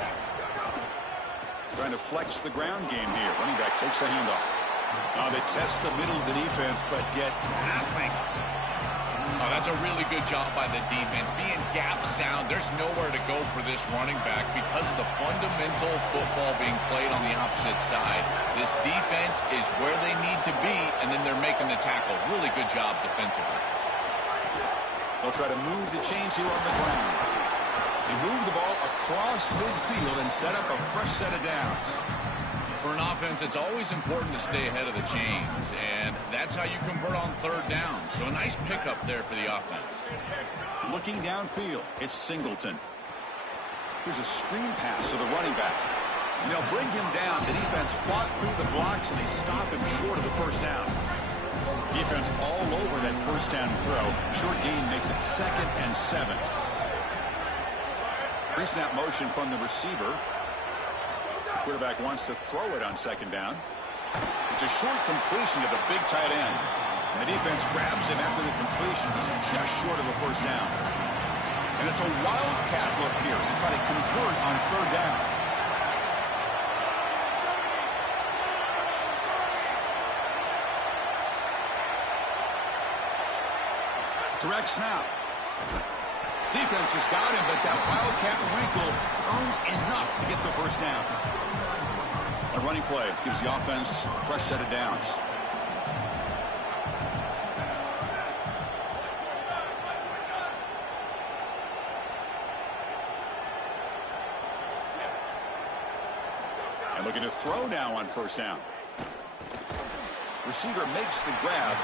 Trying to flex the ground game here. Running back takes the handoff. Now they test the middle of the defense, but get nothing. Oh, that's a really good job by the defense. Being gap sound, there's nowhere to go for this running back because of the fundamental football being played on the opposite side. This defense is where they need to be, and then they're making the tackle. Really good job defensively. They'll try to move the chains here on the ground. They move the ball across midfield and set up a fresh set of downs. For an offense, it's always important to stay ahead of the chains, and that's how you convert on third down. So a nice pickup there for the offense. Looking downfield, it's Singleton. Here's a screen pass to the running back. And they'll bring him down. The defense fought through the blocks, and they stop him short of the first down. Defense all over that first down throw. Short gain makes it 2nd and 7. Pre-snap motion from the receiver. Quarterback wants to throw it on 2nd down. It's a short completion to the big tight end. And the defense grabs him after the completion. He's just short of a first down. And it's a wildcat look here as they try to convert on 3rd down. Direct snap. Defense has got him, but that wildcat wrinkle earns enough to get the first down. A running play gives the offense a fresh set of downs. And looking to throw now on 1st down. Receiver makes the grab.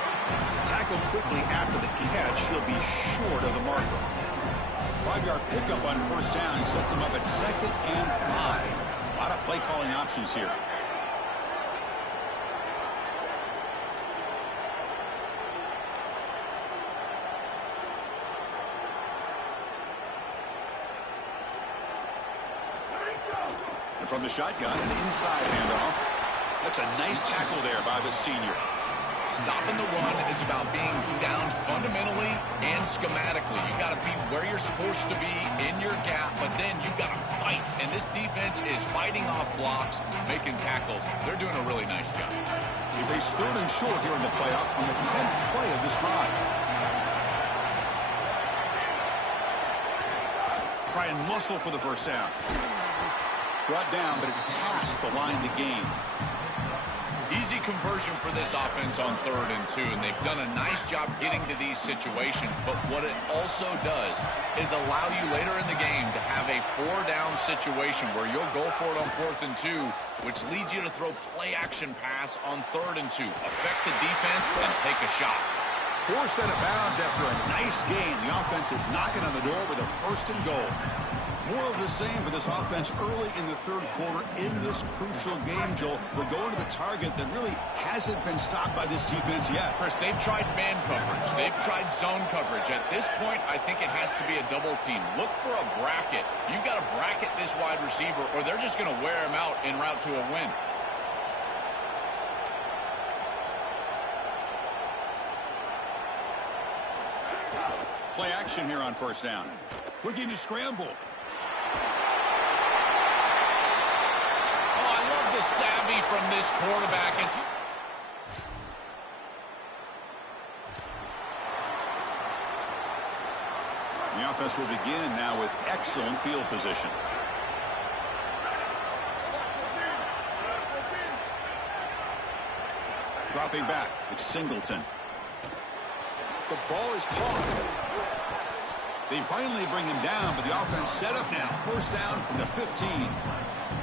Tackled quickly after the catch. He'll be short of the marker. 5-yard pickup on 1st down. Sets him up at 2nd and 5. A lot of play calling options here. And from the shotgun, an inside handoff. That's a nice tackle there by the senior. Stopping the run is about being sound fundamentally and schematically. You got to be where you're supposed to be in your gap, but then you got to fight. And this defense is fighting off blocks, making tackles. They're doing a really nice job. He faced 3rd and short here in the playoff on the 10th play of this drive. Try and muscle for the first down. Brought down, but it's past the line to gain. Easy conversion for this offense on 3rd and 2, and they've done a nice job getting to these situations. But what it also does is allow you later in the game to have a 4-down situation where you'll go for it on 4th and 2, which leads you to throw play-action pass on 3rd and 2. Affect the defense and take a shot. 4 set of bounds after a nice gain. The offense is knocking on the door with a 1st and goal. More of the same for this offense early in the 3rd quarter in this crucial game, Joel. We're going to the target that really hasn't been stopped by this defense yet. Chris, they've tried man coverage. They've tried zone coverage. At this point, I think it has to be a double team. Look for a bracket. You've got to bracket this wide receiver, or they're just going to wear him out en route to a win. Play action here on 1st down. Looking to scramble. The savvy from this quarterback is the offense will begin now with excellent field position. Dropping back, it's Singleton. The ball is caught. They finally bring him down, but the offense set up now. 1st down from the 15.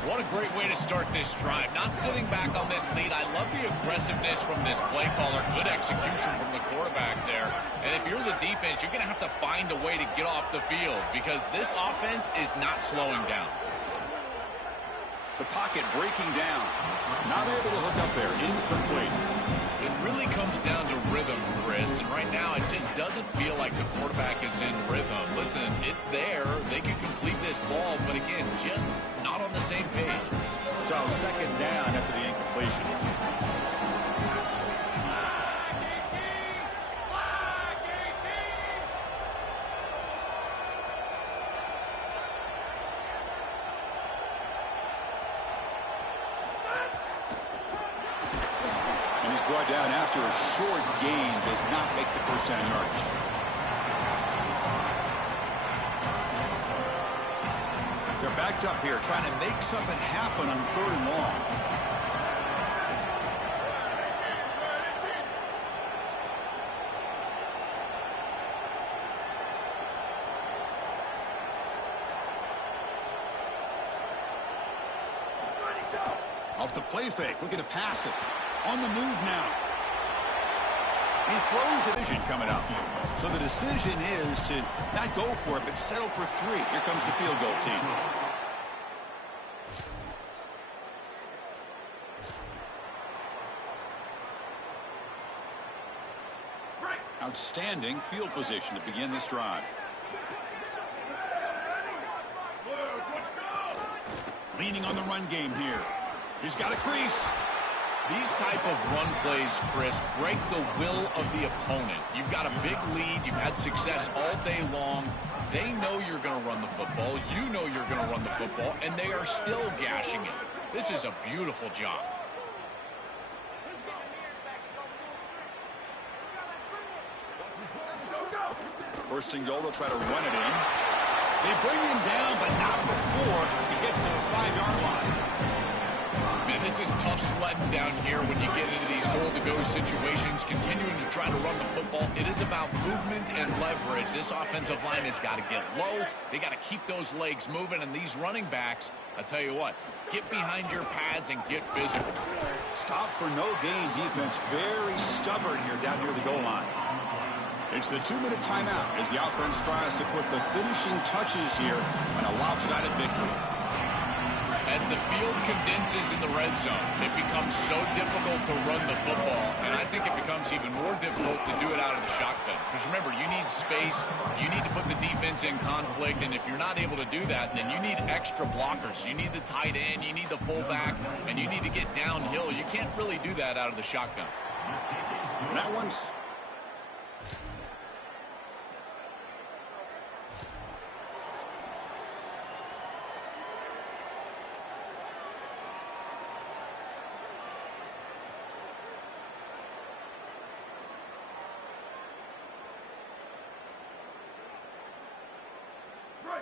What a great way to start this drive. Not sitting back on this lead. I love the aggressiveness from this play caller. Good execution from the quarterback there. And if you're the defense, you're going to have to find a way to get off the field because this offense is not slowing down. The pocket breaking down. Not able to hook up there. Incomplete. It really comes down to rhythm, Chris. And right now, it just doesn't feel like the quarterback is in rhythm. Listen, it's there. They can complete this ball, but again, just not on the same page. So 2nd down after the incompletion. And he's brought down after a short gain. Does not make the 1st down yardage. They're backed up here, trying to make something happen on 3rd and long. Off the play fake, looking to pass it. On the move now. He throws a vision coming up. So the decision is to not go for it, but settle for 3. Here comes the field goal team. Outstanding field position to begin this drive. Leaning on the run game here. He's got a crease. These type of run plays, Chris, break the will of the opponent. You've got a big lead. You've had success all day long. They know you're going to run the football. You know you're going to run the football, and they are still gashing it. This is a beautiful job. First and goal, they'll try to run it in. They bring him down, but not before he gets to the 5-yard line. Man, this is tough sledding down here when you get into these goal-to-go situations, continuing to try to run the football. It is about movement and leverage. This offensive line has got to get low. They got to keep those legs moving, and these running backs, I tell you what, get behind your pads and get physical. Stop for no gain defense. Very stubborn here down near the goal line. It's the 2-minute timeout as the offense tries to put the finishing touches here on a lopsided victory. As the field condenses in the red zone, it becomes so difficult to run the football, and I think it becomes even more difficult to do it out of the shotgun. Because remember, you need space, you need to put the defense in conflict, and if you're not able to do that, then you need extra blockers. You need the tight end, you need the fullback, and you need to get downhill. You can't really do that out of the shotgun. And that one's...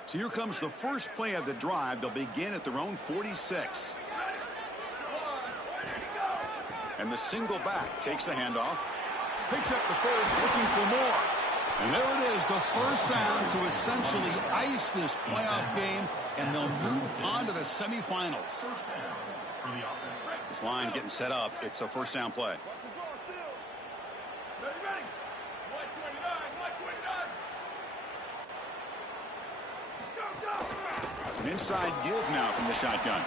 So here comes the first play of the drive. They'll begin at their own 46. And the single back takes the handoff. Picks up the first, looking for more. And there it is, the first down to essentially ice this playoff game, and they'll move on to the semifinals. This line getting set up. It's a first down play. An inside give now from the shotgun.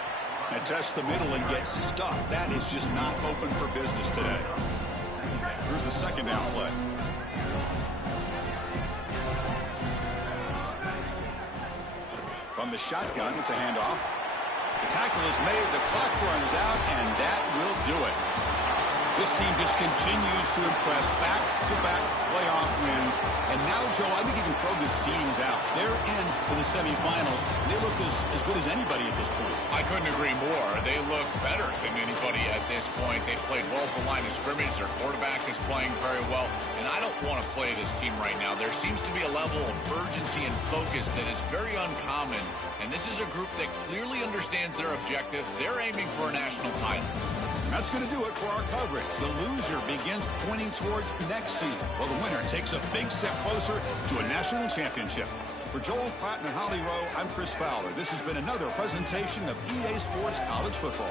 And tests the middle and gets stuffed. That is just not open for business today. Here's the second down play. From the shotgun, it's a handoff. The tackle is made, the clock runs out, and that will do it. This team just continues to impress, back-to-back playoff wins. And now, Joe, I think you can throw the seedings out. They're in to the semifinals. They look as good as anybody at this point. I couldn't agree more. They look better than anybody at this point. They've played well at the line of scrimmage. Their quarterback is playing very well. And I don't want to play this team right now. There seems to be a level of urgency and focus that is very uncommon. And this is a group that clearly understands their objective. They're aiming for a national title. That's going to do it for our coverage. The loser begins pointing towards next season, while the winner takes a big step closer to a national championship. For Joel Klatten and Holly Rowe, I'm Chris Fowler. This has been another presentation of EA Sports College Football.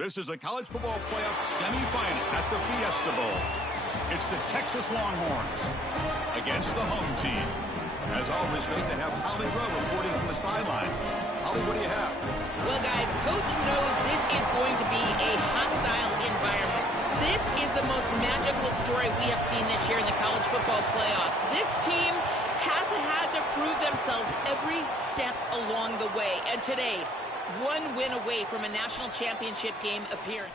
This is a college football playoff semifinal at the Fiesta Bowl. It's the Texas Longhorns against the home team. As always, great to have Holly Rowe reporting from the sidelines. Holly, what do you have? Well, guys, Coach knows this is going to be a hostile environment. This is the most magical story we have seen this year in the college football playoff. This team has had to prove themselves every step along the way. And today, one win away from a national championship game appearance.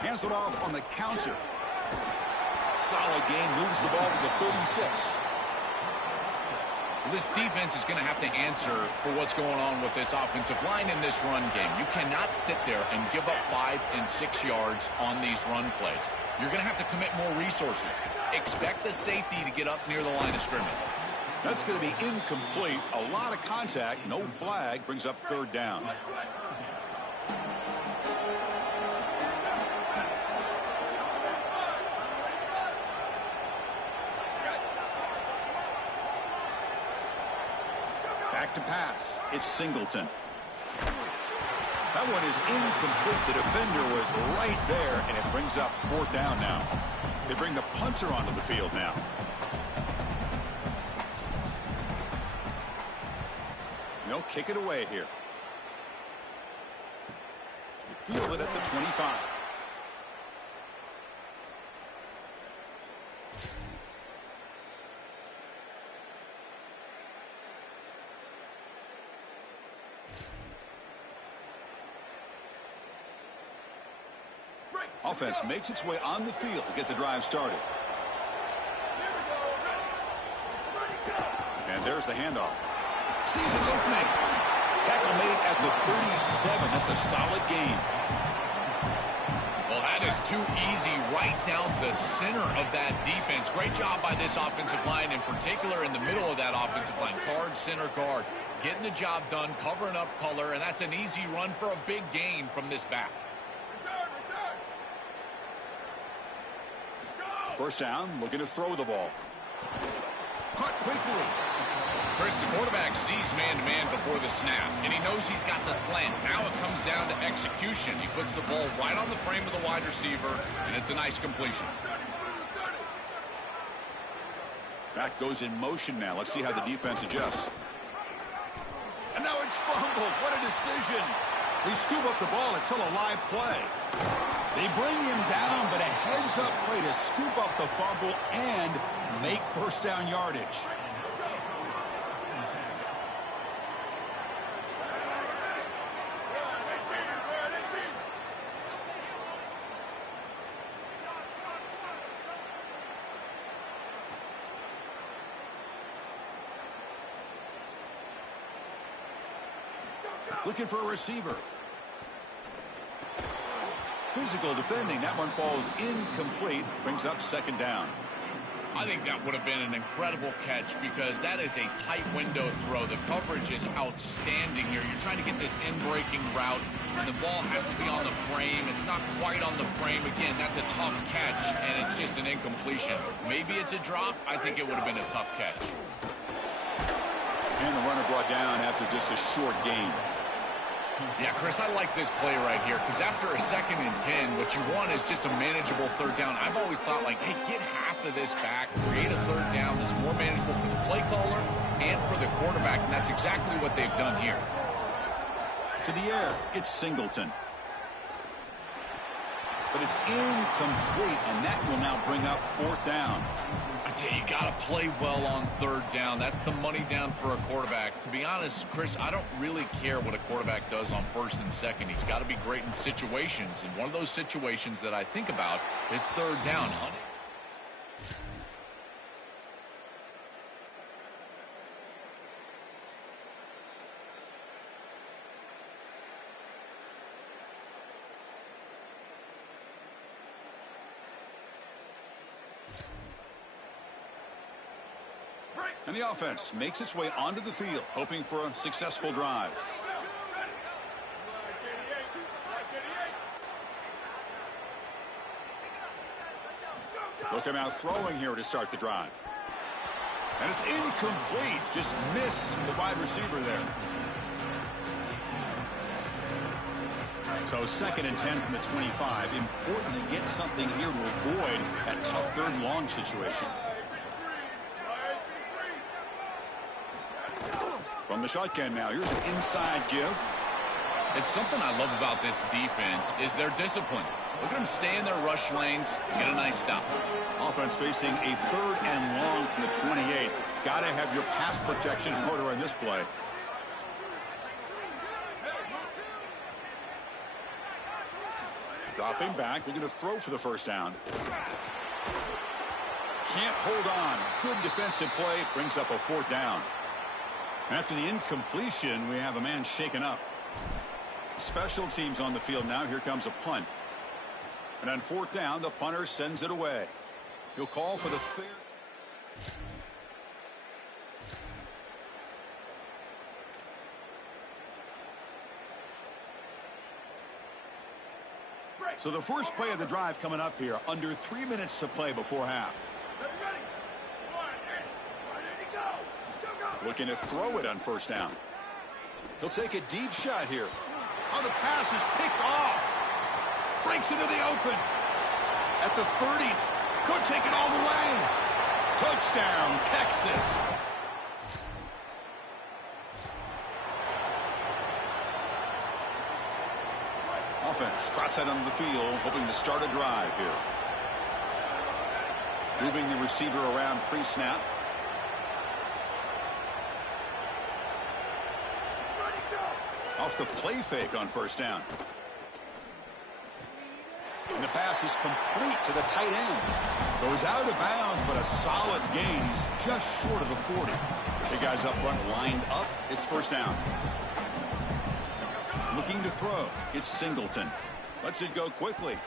Hands it off on the counter. Solid gain, moves the ball to the 36. This defense is going to have to answer for what's going on with this offensive line in this run game. You cannot sit there and give up 5 and 6 yards on these run plays. You're going to have to commit more resources. Expect the safety to get up near the line of scrimmage. That's going to be incomplete. A lot of contact, no flag, brings up third down. Back to pass. It's Singleton. That one is incomplete. The defender was right there, and it brings up fourth down now. They bring the punter onto the field now. They'll kick it away here. Field it at the 25. Offense makes its way on the field to get the drive started. And there's the handoff. Sees an opening. Tackle made at the 37. That's a solid gain. Well, that is too easy right down the center of that defense. Great job by this offensive line, in particular in the middle of that offensive line. Guard, center guard. Getting the job done, covering up color, and that's an easy run for a big gain from this back. First down, looking to throw the ball. Caught quickly. Chris, the quarterback sees man-to-man before the snap, and he knows he's got the slant. Now it comes down to execution. He puts the ball right on the frame of the wide receiver, and it's a nice completion. Back goes in motion now. Let's see how the defense adjusts. And now it's fumbled. What a decision. They scoop up the ball. It's still a live play. They bring him down, but a heads-up play to scoop up the fumble and make first down yardage. Looking for a receiver. Physical defending. That one falls incomplete. Brings up second down. I think that would have been an incredible catch because that is a tight window throw. The coverage is outstanding here. You're trying to get this in-breaking route, and the ball has to be on the frame. It's not quite on the frame. Again, that's a tough catch, and it's just an incompletion. Maybe it's a drop. I think it would have been a tough catch. And the runner brought down after just a short gain. Yeah, Chris, I like this play right here because after a 2nd and 10, what you want is just a manageable 3rd down. I've always thought, like, hey, get half of this back, create a 3rd down that's more manageable for the play caller and for the quarterback, and that's exactly what they've done here. To the air, it's Singleton. But it's incomplete, and that will now bring up 4th down. I tell you, you got to play well on 3rd down. That's the money down for a quarterback. To be honest, Chris, I don't really care what a quarterback does on 1st and 2nd. He's got to be great in situations, and one of those situations that I think about is 3rd down. And the offense makes its way onto the field, hoping for a successful drive. Look him out throwing here to start the drive. And it's incomplete. Just missed the wide receiver there. So 2nd and 10 from the 25. Important to get something here to avoid that tough 3rd and long situation. From the shotgun now, here's an inside give. It's something I love about this defense is their discipline. Look at them stay in their rush lanes, get a nice stop. Offense facing a 3rd and long from the 28. Got to have your pass protection in order on this play. Dropping back, looking to throw for the 1st down. Can't hold on. Good defensive play, brings up a 4th down. After the incompletion, we have a man shaken up. Special teams on the field now. Here comes a punt. And on 4th down, the punter sends it away. He'll call for the fair. So the first play of the drive coming up here. Under 3 minutes to play before half. Looking to throw it on 1st down. He'll take a deep shot here. Oh, the pass is picked off. Breaks into the open. At the 30. Could take it all the way. Touchdown, Texas. Offense trots out onto the field, hoping to start a drive here. Moving the receiver around pre-snap. Off the play fake on 1st down. And the pass is complete to the tight end. Goes out of bounds, but a solid gain. He's just short of the 40. The guys up front lined up. It's 1st down. Looking to throw. It's Singleton. Lets it go quickly.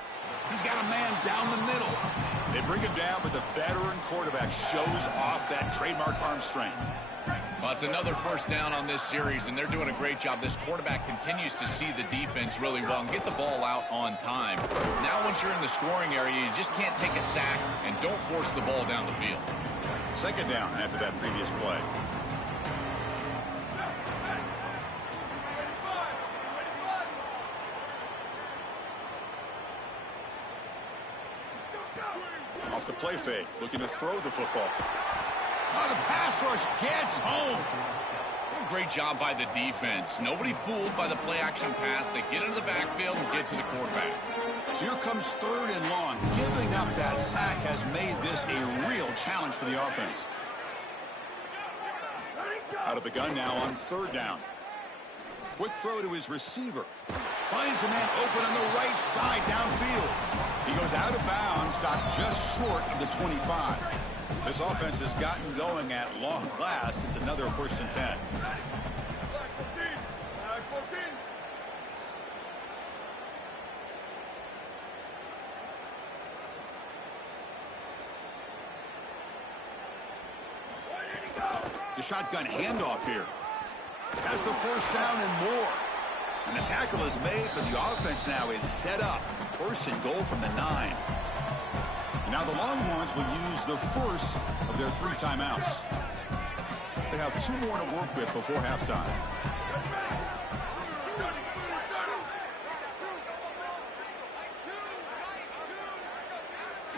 He's got a man down the middle. They bring him down, but the veteran quarterback shows off that trademark arm strength. Well, it's another 1st down on this series, and they're doing a great job. This quarterback continues to see the defense really well and get the ball out on time. Now, once you're in the scoring area, you just can't take a sack and don't force the ball down the field. 2nd down after that previous play. Off the play fake, looking to throw the football. Oh, the pass rush gets home. What a great job by the defense. Nobody fooled by the play-action pass. They get into the backfield and get to the quarterback. So here comes 3rd and long. Giving up that sack has made this a real challenge for the offense. Out of the gun now on 3rd down. Quick throw to his receiver. Finds a man open on the right side downfield. He goes out of bounds, stopped just short of the 25. This offense has gotten going at long last. It's another 1st and 10. The shotgun handoff here. Has the 1st down and more. And the tackle is made, but the offense now is set up. 1st and goal from the 9. And now the Longhorns will use the first of their 3 timeouts. They have 2 more to work with before halftime.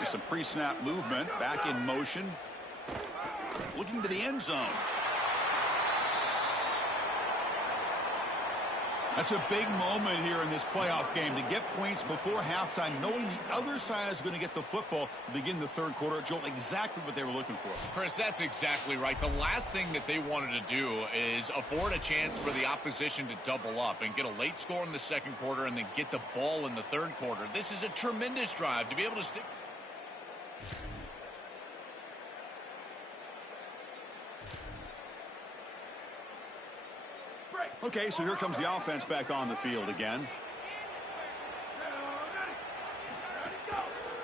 There's some pre-snap movement. Back in motion. Looking to the end zone. That's a big moment here in this playoff game to get points before halftime, knowing the other side is going to get the football to begin the third quarter. Joel, exactly what they were looking for. Chris, that's exactly right. The last thing that they wanted to do is afford a chance for the opposition to double up and get a late score in the second quarter and then get the ball in the third quarter. This is a tremendous drive to be able to stick. Okay, so here comes the offense back on the field again.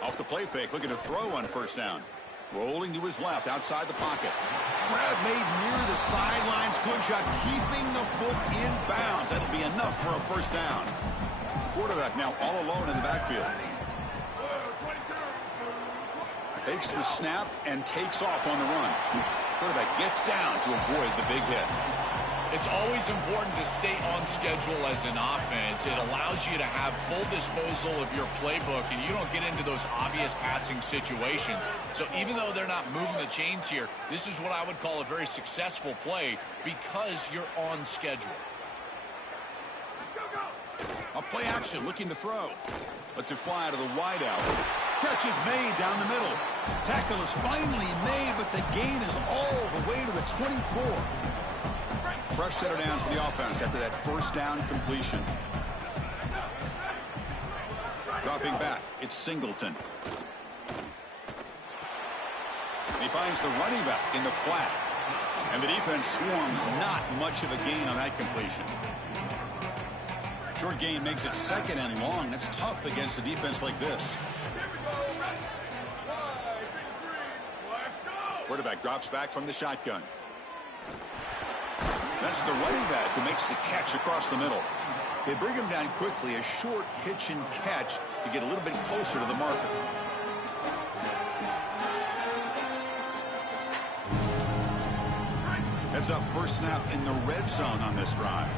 Off the play fake, looking to throw on first down. Rolling to his left, outside the pocket. Grab made near the sidelines. Good job keeping the foot in bounds. That'll be enough for a first down. The quarterback now all alone in the backfield. Takes the snap and takes off on the run. Quarterback gets down to avoid the big hit. It's always important to stay on schedule as an offense. It allows you to have full disposal of your playbook, and you don't get into those obvious passing situations. So even though they're not moving the chains here, this is what I would call a very successful play because you're on schedule. A play action, looking to throw. Lets it fly to the wideout. Catch is made down the middle. Tackle is finally made, but the gain is all the way to the 24. Fresh set of downs for the offense after that first down completion. Dropping back, it's Singleton. And he finds the running back in the flat. And the defense swarms, not much of a gain on that completion. Short gain makes it second and long. That's tough against a defense like this. Quarterback drops back from the shotgun. That's the running back who makes the catch across the middle. They bring him down quickly, a short pitch and catch to get a little bit closer to the marker. Heads up, first snap in the red zone on this drive.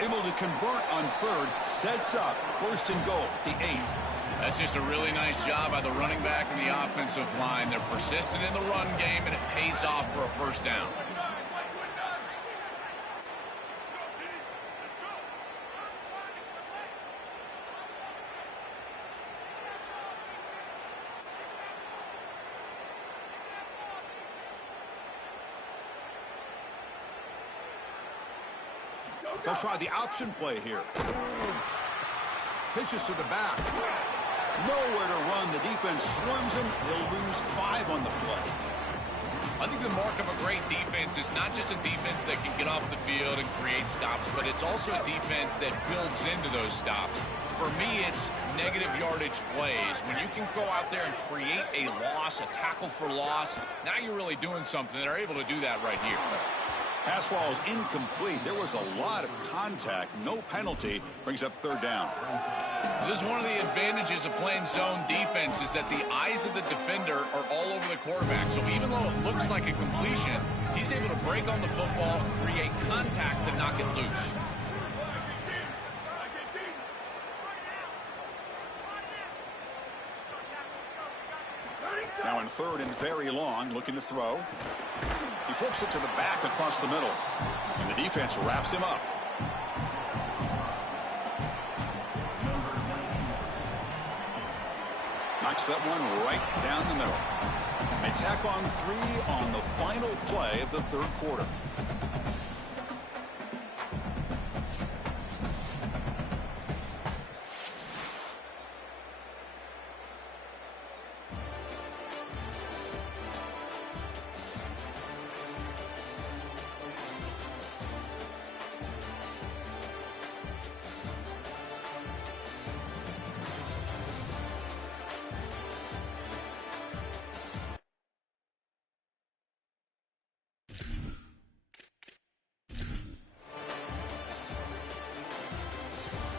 Able to convert on third, sets up first and goal at the 8. That's just a really nice job by the running back and the offensive line. They're persistent in the run game, and it pays off for a first down. They'll try the option play here. Pitches to the back. Nowhere to run. The defense swarms him. He'll lose 5 on the play. I think the mark of a great defense is not just a defense that can get off the field and create stops, but it's also a defense that builds into those stops. For me, it's negative yardage plays. When you can go out there and create a loss, a tackle for loss, now you're really doing something. They're able to do that right here. Pass ball is incomplete. There was a lot of contact. No penalty. Brings up third down. This is one of the advantages of playing zone defense is that the eyes of the defender are all over the quarterback. So even though it looks like a completion, he's able to break on the football, create contact to knock it loose. Now in third and very long, looking to throw. He flips it to the back across the middle. And the defense wraps him up. Knocks that one right down the middle. They tack on 3 on the final play of the third quarter.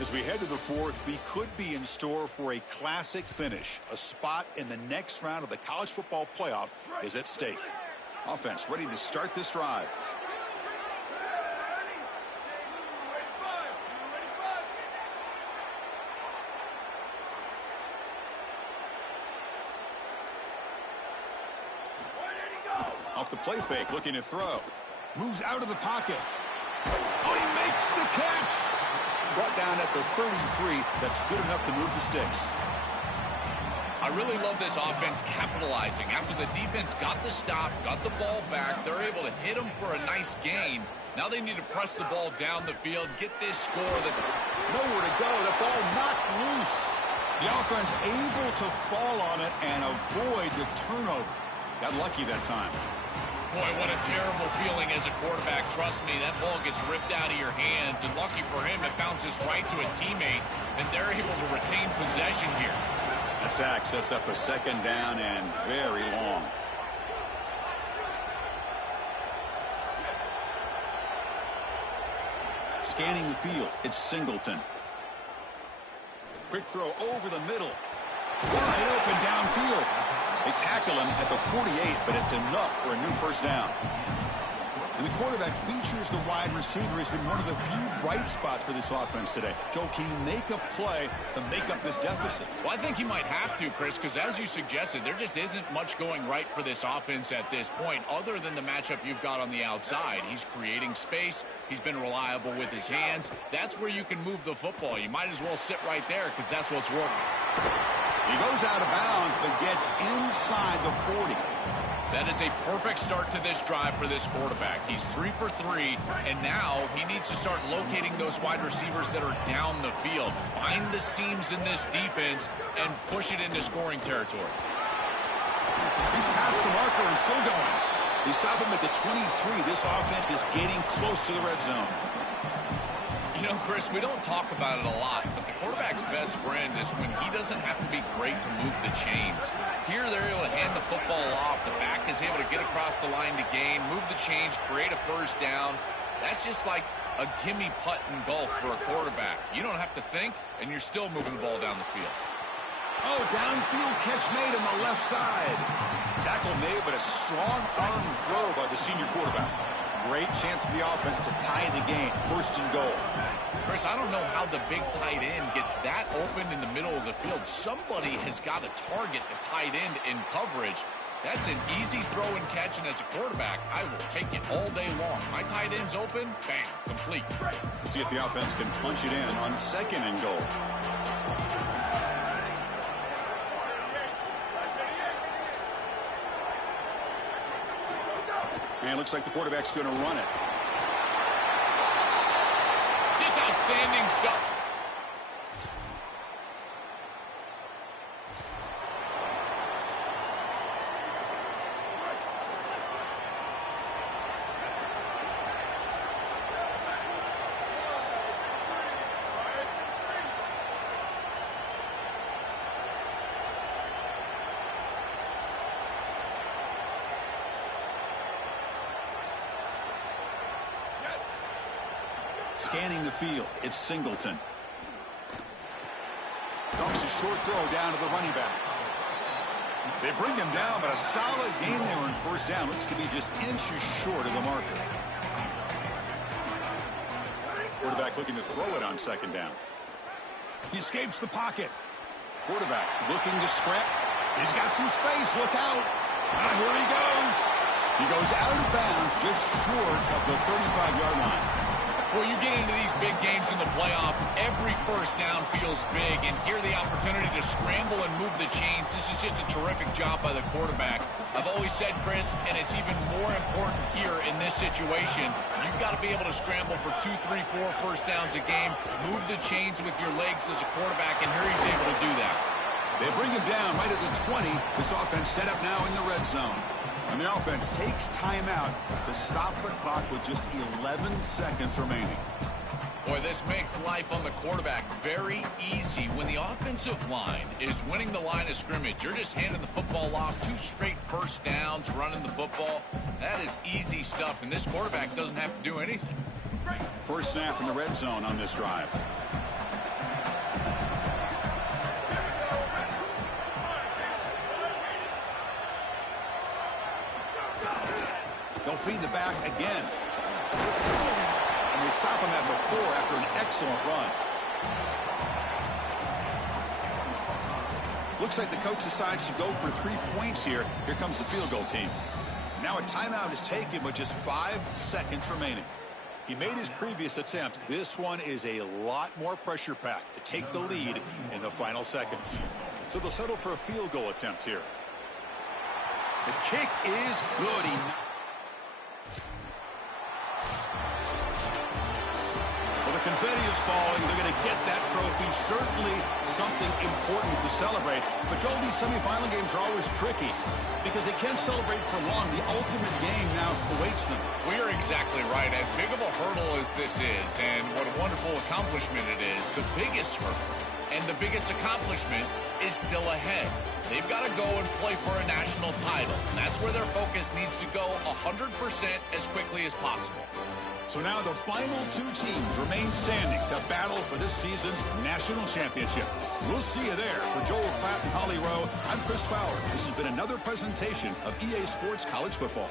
As we head to the fourth, we could be in store for a classic finish. A spot in the next round of the college football playoff is at stake. Offense ready to start this drive. off the play fake, looking to throw. Moves out of the pocket. Oh, he makes the catch. Brought down at the 33. That's good enough to move the sticks. I really love this offense capitalizing. After the defense got the stop, got the ball back, they're able to hit them for a nice gain. Now they need to press the ball down the field, get this score. Nowhere to go. The ball knocked loose. The offense able to fall on it and avoid the turnover. Got lucky that time. Boy, what a terrible feeling as a quarterback. Trust me, that ball gets ripped out of your hands, and lucky for him, it bounces right to a teammate, and they're able to retain possession here. The sack sets up a second down and very long. Scanning the field, it's Singleton. Quick throw over the middle. Wide open downfield. They tackle him at the 48, but it's enough for a new first down. And the quarterback features the wide receiver has been one of the few bright spots for this offense today. Joe, can he make a play to make up this deficit? Well, I think he might have to, Chris, because as you suggested, there just isn't much going right for this offense at this point, other than the matchup you've got on the outside. He's creating space. He's been reliable with his hands. That's where you can move the football. You might as well sit right there because that's what's working. He goes out of bounds, but gets inside the 40. That is a perfect start to this drive for this quarterback. He's 3 for 3, and now he needs to start locating those wide receivers that are down the field. Find the seams in this defense and push it into scoring territory. He's past the marker and still going. They stop him at the 23. This offense is getting close to the red zone. You know, Chris, we don't talk about it a lot, but the quarterback's best friend is when he doesn't have to be great to move the chains. Here, they're able to hand the football off. The back is able to get across the line to gain, move the chains, create a first down. That's just like a gimme putt in golf for a quarterback. You don't have to think, and you're still moving the ball down the field. Oh, downfield catch made on the left side. Tackle made, but a strong arm throw by the senior quarterback. Great chance for the offense to tie the game. First and goal. Chris, I don't know how the big tight end gets that open in the middle of the field. Somebody has got to target the tight end in coverage. That's an easy throw and catch, and as a quarterback, I will take it all day long. My tight end's open, bang, complete. See if the offense can punch it in on second and goal. And it looks like the quarterback's going to run it. Just outstanding stuff. Scanning the field, it's Singleton. Dumps a short throw down to the running back. They bring him down, but a solid gain there on first down. Looks to be just inches short of the marker. Quarterback looking to throw it on second down. He escapes the pocket. Quarterback looking to scramble. He's got some space. Look out. Here he goes. He goes out of bounds just short of the 35-yard line. Well, you get into these big games in the playoff, every first down feels big, and here the opportunity to scramble and move the chains. This is just a terrific job by the quarterback. I've always said, Chris, and it's even more important here in this situation, you've got to be able to scramble for 2, 3, 4 first downs a game, move the chains with your legs as a quarterback, and here he's able to do that. They bring him down right at the 20. This offense set up now in the red zone. And the offense takes timeout to stop the clock with just 11 seconds remaining. Boy, this makes life on the quarterback very easy. When the offensive line is winning the line of scrimmage, you're just handing the football off, 2 straight first downs, running the football. That is easy stuff, and this quarterback doesn't have to do anything. First snap in the red zone on this drive. They'll feed the back again. And they stop him at the 4 after an excellent run. Looks like the coach decides to go for 3 points here. Here comes the field goal team. Now a timeout is taken with just 5 seconds remaining. He made his previous attempt. This one is a lot more pressure-packed to take the lead in the final seconds. So they'll settle for a field goal attempt here. The kick is good. Well, the confetti is falling. They're going to get that trophy. Certainly something important to celebrate. But Joel, these semifinal games are always tricky because they can't celebrate for long. The ultimate game now awaits them. Well, you're exactly right. As big of a hurdle as this is, and what a wonderful accomplishment it is, the biggest hurdle and the biggest accomplishment is still ahead. They've got to go and play for a national title. And that's where their focus needs to go 100% as quickly as possible. So now the final 2 teams remain standing to battle for this season's national championship. We'll see you there. For Joel Klatt and Holly Rowe, I'm Chris Fowler. This has been another presentation of EA Sports College Football.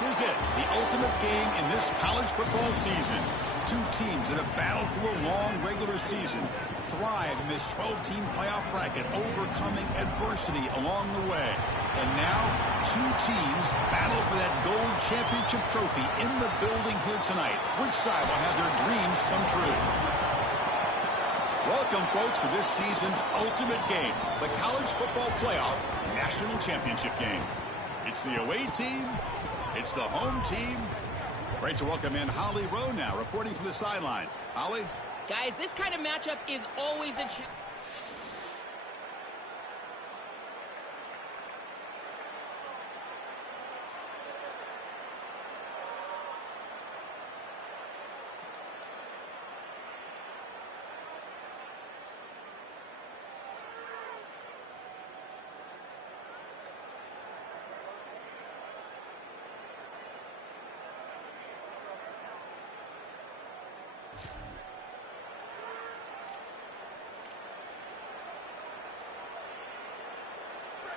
This is it, the ultimate game in this college football season. Two teams that have battled through a long regular season, thrive in this 12-team playoff bracket, overcoming adversity along the way. And now, two teams battle for that gold championship trophy in the building here tonight. Which side will have their dreams come true? Welcome, folks, to this season's ultimate game, the College Football Playoff National Championship game. It's the away team. It's the home team. Great to welcome in Holly Rowe now, reporting from the sidelines. Holly? Guys, this kind of matchup is always a challenge.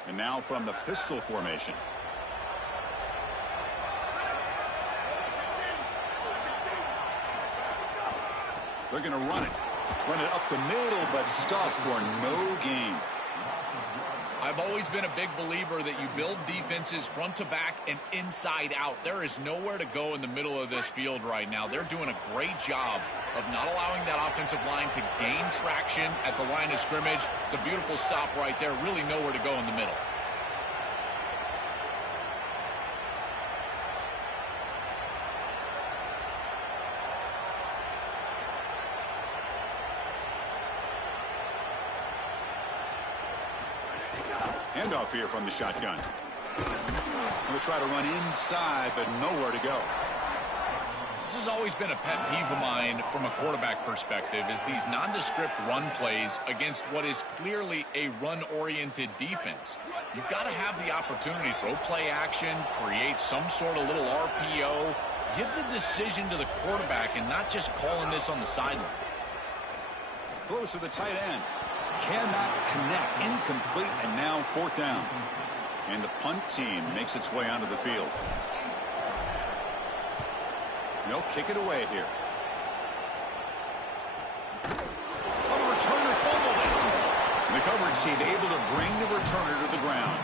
And now from the pistol formation. They're going to run it. Run it up the middle, but stuff for no gain. I've always been a big believer that you build defenses front to back and inside out. There is nowhere to go in the middle of this field right now. They're doing a great job of not allowing that offensive line to gain traction at the line of scrimmage. It's a beautiful stop right there. Really nowhere to go in the middle. Handoff here from the shotgun. We'll try to run inside, but nowhere to go. This has always been a pet peeve of mine from a quarterback perspective, is these nondescript run plays against what is clearly a run-oriented defense. You've got to have the opportunity to throw play action, create some sort of little RPO, give the decision to the quarterback and not just calling this on the sideline. Close to the tight end. Cannot connect. Incomplete, and now fourth down. And the punt team makes its way onto the field. They'll kick it away here. Oh, the returner fumbled it. And the coverage team able to bring the returner to the ground.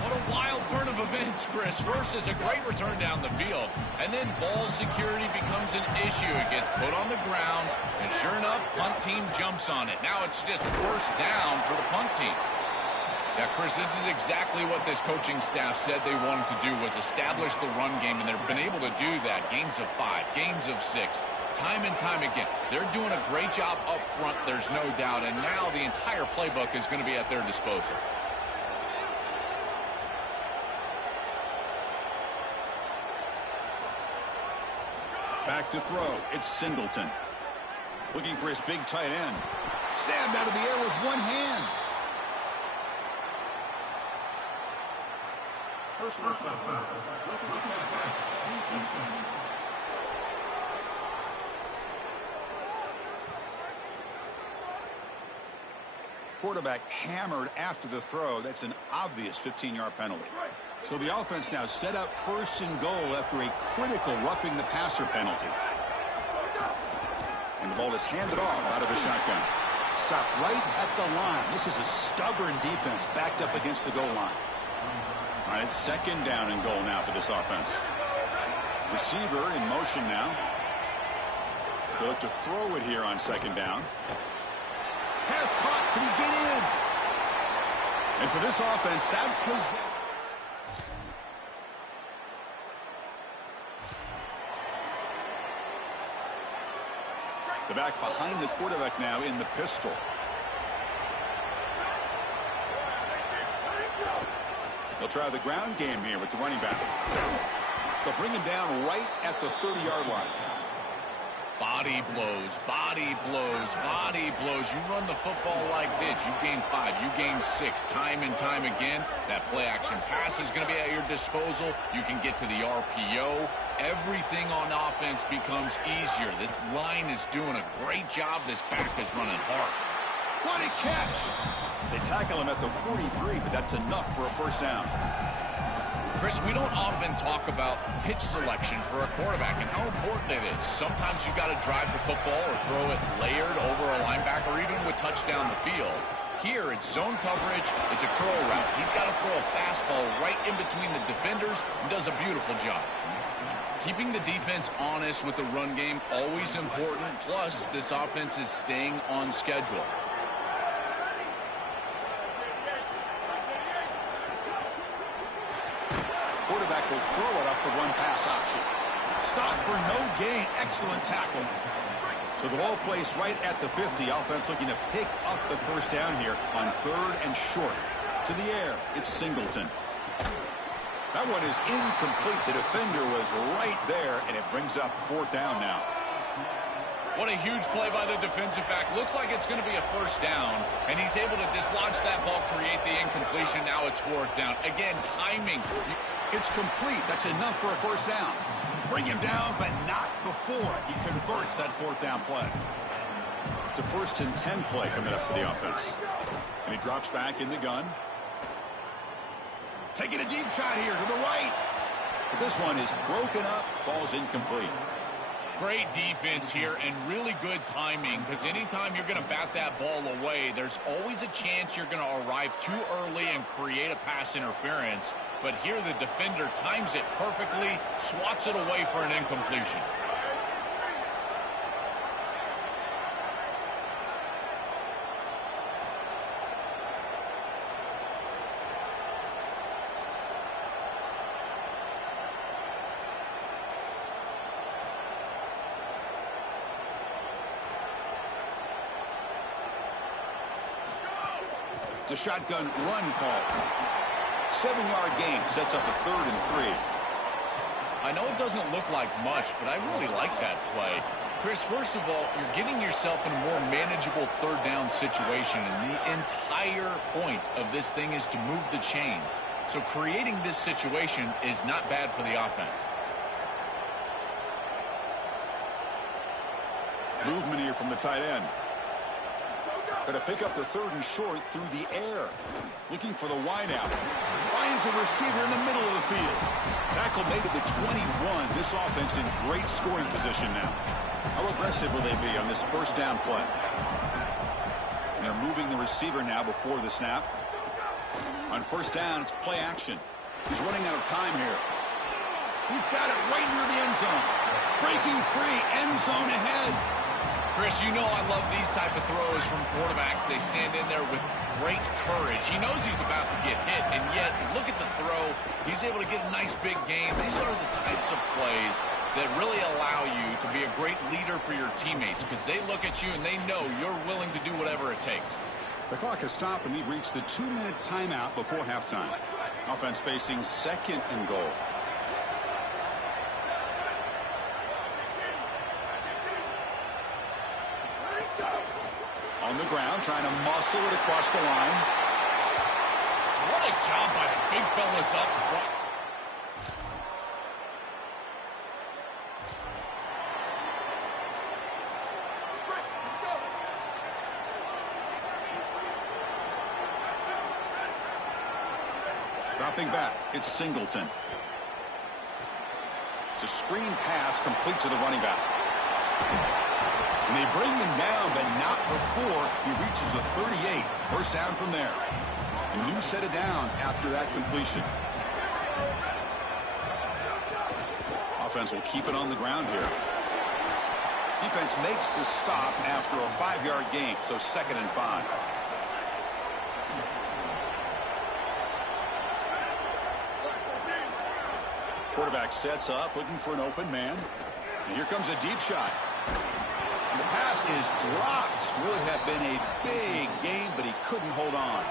What a wild turn of events, Chris. First is a great return down the field, and then ball security becomes an issue. It gets put on the ground, and sure enough, punt team jumps on it. Now it's just first down for the punt team. Yeah, Chris, this is exactly what this coaching staff said they wanted to do, was establish the run game, and they've been able to do that. Gains of 5, gains of 6, time and time again. They're doing a great job up front, there's no doubt, and now the entire playbook is going to be at their disposal. Back to throw. It's Singleton. Looking for his big tight end. Stabbed out of the air with one hand. Quarterback hammered after the throw. That's an obvious 15-yard penalty. So the offense now set up first and goal after a critical roughing the passer penalty. And the ball is handed off out of the shotgun. Stop right at the line. This is a stubborn defense backed up against the goal line. All right, it's second down and goal now for this offense. Receiver in motion now. They look to throw it here on second down. Pass caught. Can he get in? And for this offense, that possession. The back behind the quarterback now in the pistol. They'll try the ground game here with the running back. They'll bring him down right at the 30-yard line. Body blows, body blows, body blows. You run the football like this, you gain 5, you gain 6, time and time again. That play-action pass is going to be at your disposal. You can get to the RPO. Everything on offense becomes easier. This line is doing a great job. This back is running hard. What a catch! They tackle him at the 43, but that's enough for a first down. Chris, we don't often talk about pitch selection for a quarterback and how important it is. Sometimes you got to drive the football or throw it layered over a linebacker or even with touchdown the field. Here, it's zone coverage. It's a curl route. He's got to throw a fastball right in between the defenders and does a beautiful job. Keeping the defense honest with the run game, always important. Plus, this offense is staying on schedule. Quarterback will throw it off the run-pass option. Stop for no gain. Excellent tackle. So the ball placed right at the 50. Offense looking to pick up the first down here on 3rd and short. To the air, it's Singleton. That one is incomplete. The defender was right there, and it brings up 4th down now. What a huge play by the defensive back. Looks like it's going to be a first down, and he's able to dislodge that ball, create the incompletion. Now it's 4th down. Again, timing. It's complete. That's enough for a first down. Bring him down, but not before he converts that 4th down play. It's a 1st and 10 play coming up for the offense. And he drops back in the gun. Taking a deep shot here to the right. But this one is broken up, falls incomplete. Great defense here and really good timing, because anytime you're going to bat that ball away, there's always a chance you're going to arrive too early and create a pass interference. But here the defender times it perfectly, swats it away for an incompletion. A shotgun run call. 7-yard gain sets up a 3rd and 3. I know it doesn't look like much, but I really like that play. Chris, first of all, you're getting yourself in a more manageable 3rd down situation, and the entire point of this thing is to move the chains. So creating this situation is not bad for the offense. Movement here from the tight end. Going to pick up the 3rd and short through the air. Looking for the wideout. Finds a receiver in the middle of the field. Tackle made at the 21. This offense in great scoring position now. How aggressive will they be on this first down play? And they're moving the receiver now before the snap. On first down, it's play action. He's running out of time here. He's got it right near the end zone. Breaking free, end zone ahead. Chris, you know I love these type of throws from quarterbacks. They stand in there with great courage. He knows he's about to get hit, and yet, look at the throw. He's able to get a nice big gain. These are the types of plays that really allow you to be a great leader for your teammates, because they look at you and they know you're willing to do whatever it takes. The clock has stopped, and we've reached the 2-minute timeout before halftime. Offense facing 2nd and goal. On the ground, trying to muscle it across the line. What a job by the big fellas up front. Dropping back, it's Singleton. It's a screen pass complete to the running back. And they bring him down, but not before he reaches the 38. First down from there. A new set of downs after that completion. Offense will keep it on the ground here. Defense makes the stop after a 5-yard gain, so 2nd and 5. Quarterback sets up, looking for an open man. And here comes a deep shot. And the pass is dropped. Would have been a big gain, but he couldn't hold on.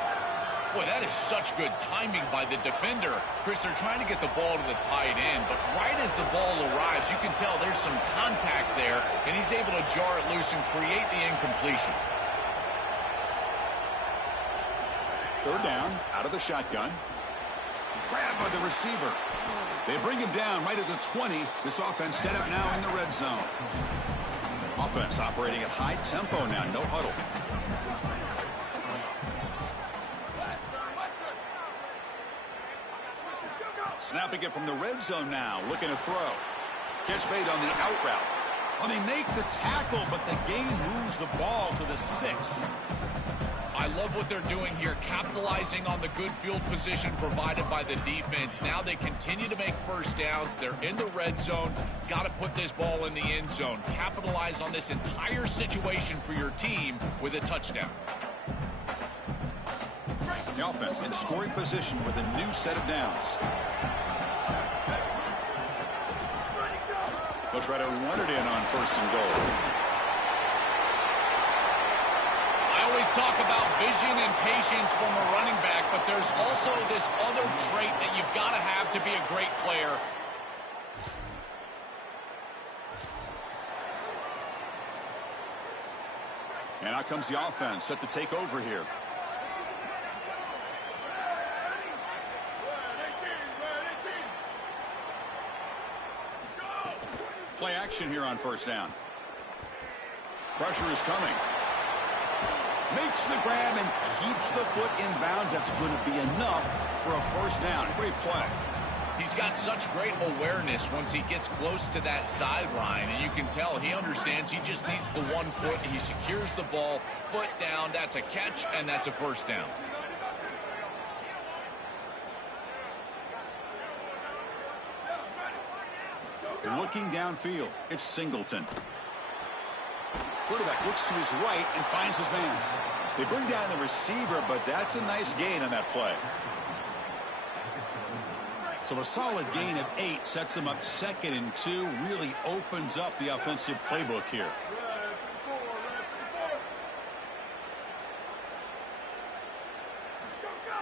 Boy, that is such good timing by the defender. Chris, they're trying to get the ball to the tight end, but right as the ball arrives, you can tell there's some contact there, and he's able to jar it loose and create the incompletion. 3rd down, out of the shotgun. Grabbed by the receiver. They bring him down right at the 20. This offense set up now in the red zone. Offense operating at high tempo now, no huddle. Snapping it from the red zone now, looking to throw. Catch made on the out route. Well, they make the tackle, but the gain moves the ball to the 6. I love what they're doing here, capitalizing on the good field position provided by the defense. Now they continue to make first downs. They're in the red zone. Got to put this ball in the end zone. Capitalize on this entire situation for your team with a touchdown. The offense in scoring position with a new set of downs. They'll try to run it in on 1st and goal. I always talk about vision and patience from a running back, but there's also this other trait that you've got to have to be a great player. And out comes the offense set to take over here. Play action here on 1st down. Pressure is coming. Makes the grab and keeps the foot in bounds. That's going to be enough for a 1st down. Great play. He's got such great awareness once he gets close to that sideline, and you can tell he understands he just needs the 1 foot. He secures the ball, foot down. That's a catch, and that's a 1st down. Looking downfield, it's Singleton. Quarterback looks to his right and finds his man. They bring down the receiver, but that's a nice gain on that play. So a solid gain of 8 sets him up 2nd and 2, really opens up the offensive playbook here.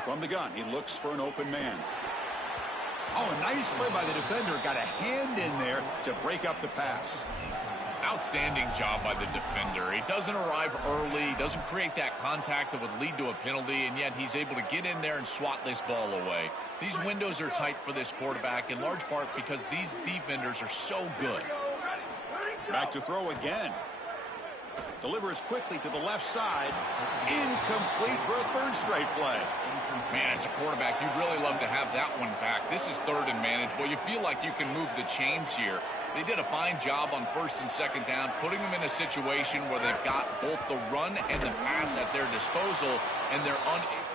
From the gun, he looks for an open man. Oh, a nice play by the defender. Got a hand in there to break up the pass. Outstanding job by the defender. He doesn't arrive early, doesn't create that contact that would lead to a penalty, and yet he's able to get in there and swat this ball away. These windows are tight for this quarterback in large part because these defenders are so good. Back to throw again. Delivers quickly to the left side. Incomplete for a 3rd straight play. Man, as a quarterback, you'd really love to have that one back. This is 3rd and manageable. You feel like you can move the chains here. They did a fine job on 1st and 2nd down, putting them in a situation where they've got both the run and the pass at their disposal, and they're unable.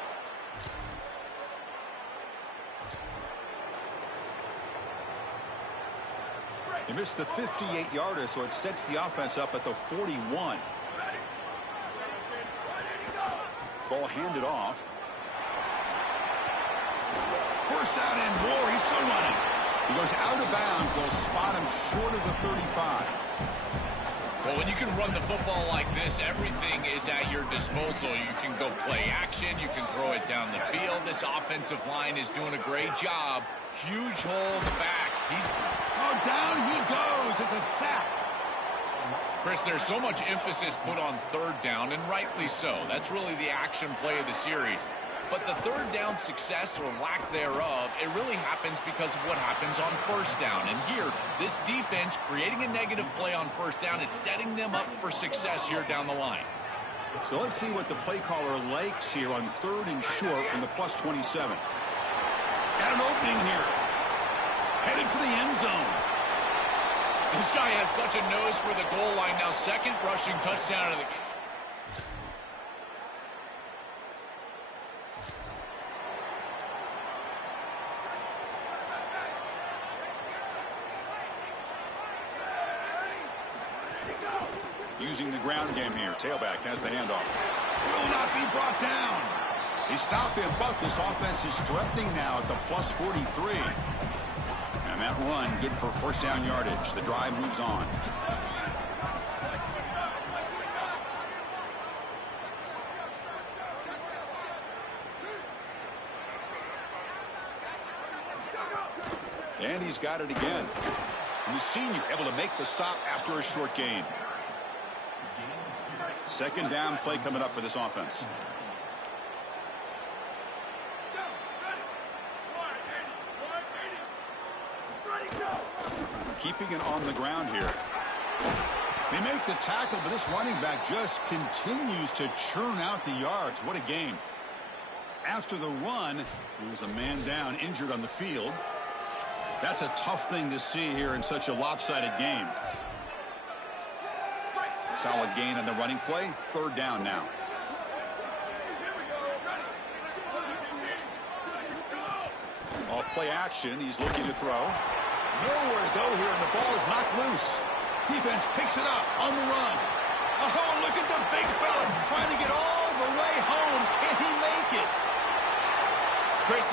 They missed the 58-yarder, so it sets the offense up at the 41. Ball handed off. 1st down and more. He's still running. He goes out of bounds. They'll spot him short of the 35. Well, when you can run the football like this, everything is at your disposal. You can go play action. You can throw it down the field. This offensive line is doing a great job. Huge hold back. Down he goes. It's a sack. Chris, there's so much emphasis put on 3rd down, and rightly so. That's really the action play of the series. But the 3rd down success or lack thereof, it really happens because of what happens on 1st down. And here, this defense creating a negative play on 1st down is setting them up for success here down the line. So let's see what the play caller likes here on 3rd and short from the +27. Got an opening here. Headed for the end zone. This guy has such a nose for the goal line now. 2nd rushing touchdown of the game. Using the ground game here. Tailback has the handoff. Will not be brought down. They stop him, but this offense is threatening now at the +43. And that run good for 1st down yardage. The drive moves on. And he's got it again. And the senior able to make the stop after a short gain. 2nd down play coming up for this offense. Keeping it on the ground here. They make the tackle, but this running back just continues to churn out the yards. What a game. After the run, there's a man down, injured on the field. That's a tough thing to see here in such a lopsided game. Solid gain on the running play. Third down now. Off play action. He's looking to throw. Nowhere to go here, and the ball is knocked loose. Defense picks it up on the run. Oh, look at the big fella trying to get all the way home. Can he make it? Chris,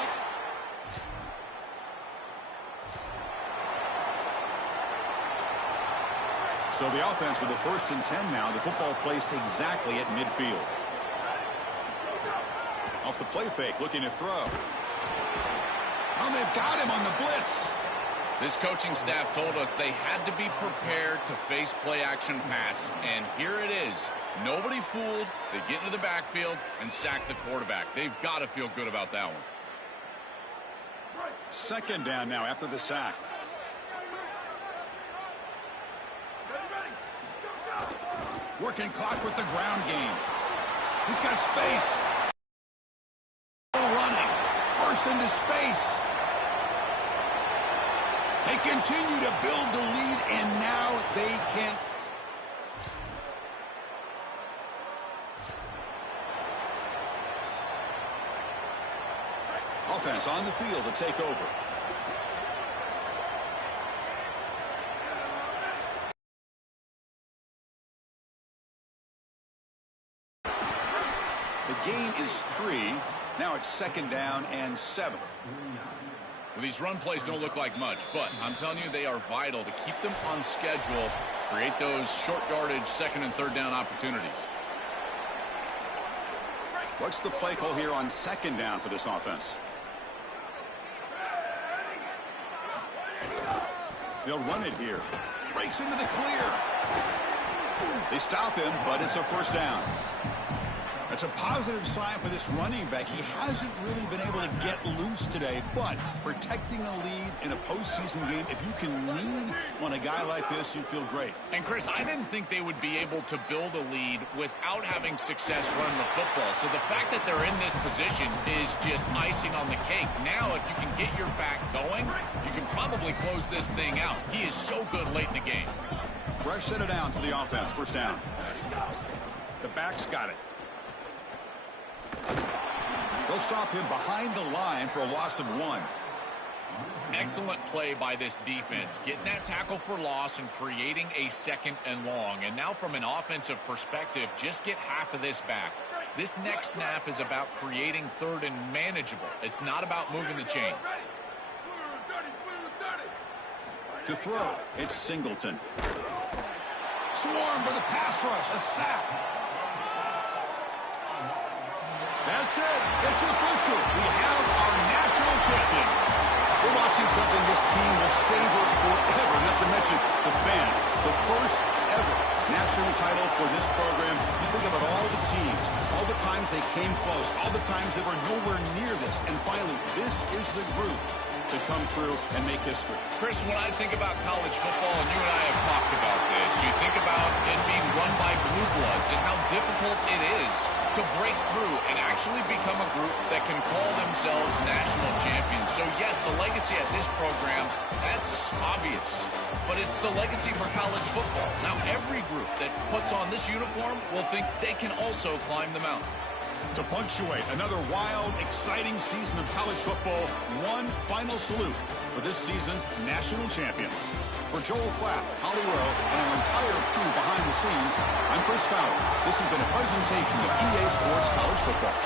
so the offense with the 1st and 10 now. The football placed exactly at midfield. Off the play fake, looking to throw. Oh, they've got him on the blitz. this coaching staff told us they had to be prepared to face play-action pass, and here it is. Nobody fooled. They get into the backfield and sack the quarterback. They've got to feel good about that one. Second down now after the sack. Working clock with the ground game. He's got space. Running. Bursts into space. They continue to build the lead, and now they can't. Offense on the field to take over. The gain is 3. Now it's second down and 7. Well, these run plays don't look like much, but I'm telling you, they are vital to keep them on schedule, create those short yardage second and third down opportunities. What's the play call here on second down for this offense? They'll run it here. Breaks into the clear. They stop him, but it's a first down. That's a positive sign for this running back. He hasn't really been able to get loose today, but protecting a lead in a postseason game, if you can lean on a guy like this, you feel great. And, Chris, I didn't think they would be able to build a lead without having success running the football. So the fact that they're in this position is just icing on the cake. Now, if you can get your back going, you can probably close this thing out. He is so good late in the game. Fresh set of downs for the offense. First down. The back's got it. They'll stop him behind the line for a loss of 1. Excellent play by this defense, getting that tackle for loss and creating a second and long. And now from an offensive perspective, just get half of this back. This next snap is about creating third and manageable. It's not about moving the chains. To throw, it's Singleton. Swarm for the pass rush, a sack. That's it. It's official. We have our national champions. We're watching something this team will savor forever, not to mention the fans. The first ever national title for this program. You think about all the teams, all the times they came close, all the times they were nowhere near this. And finally, this is the group to come through and make history. Chris, when I think about college football, and you and I have talked about this, you think about it being run by blue bloods and how difficult it is to break through and actually become a group that can call themselves national champions. So yes, the legacy at this program, that's obvious, but it's the legacy for college football. Now every group that puts on this uniform will think they can also climb the mountain. To punctuate another wild, exciting season of college football, one final salute for this season's national champions. For Joel Clapp, Holly Rowe, and our entire crew behind the scenes, I'm Chris Fowler. This has been a presentation of EA Sports College Football.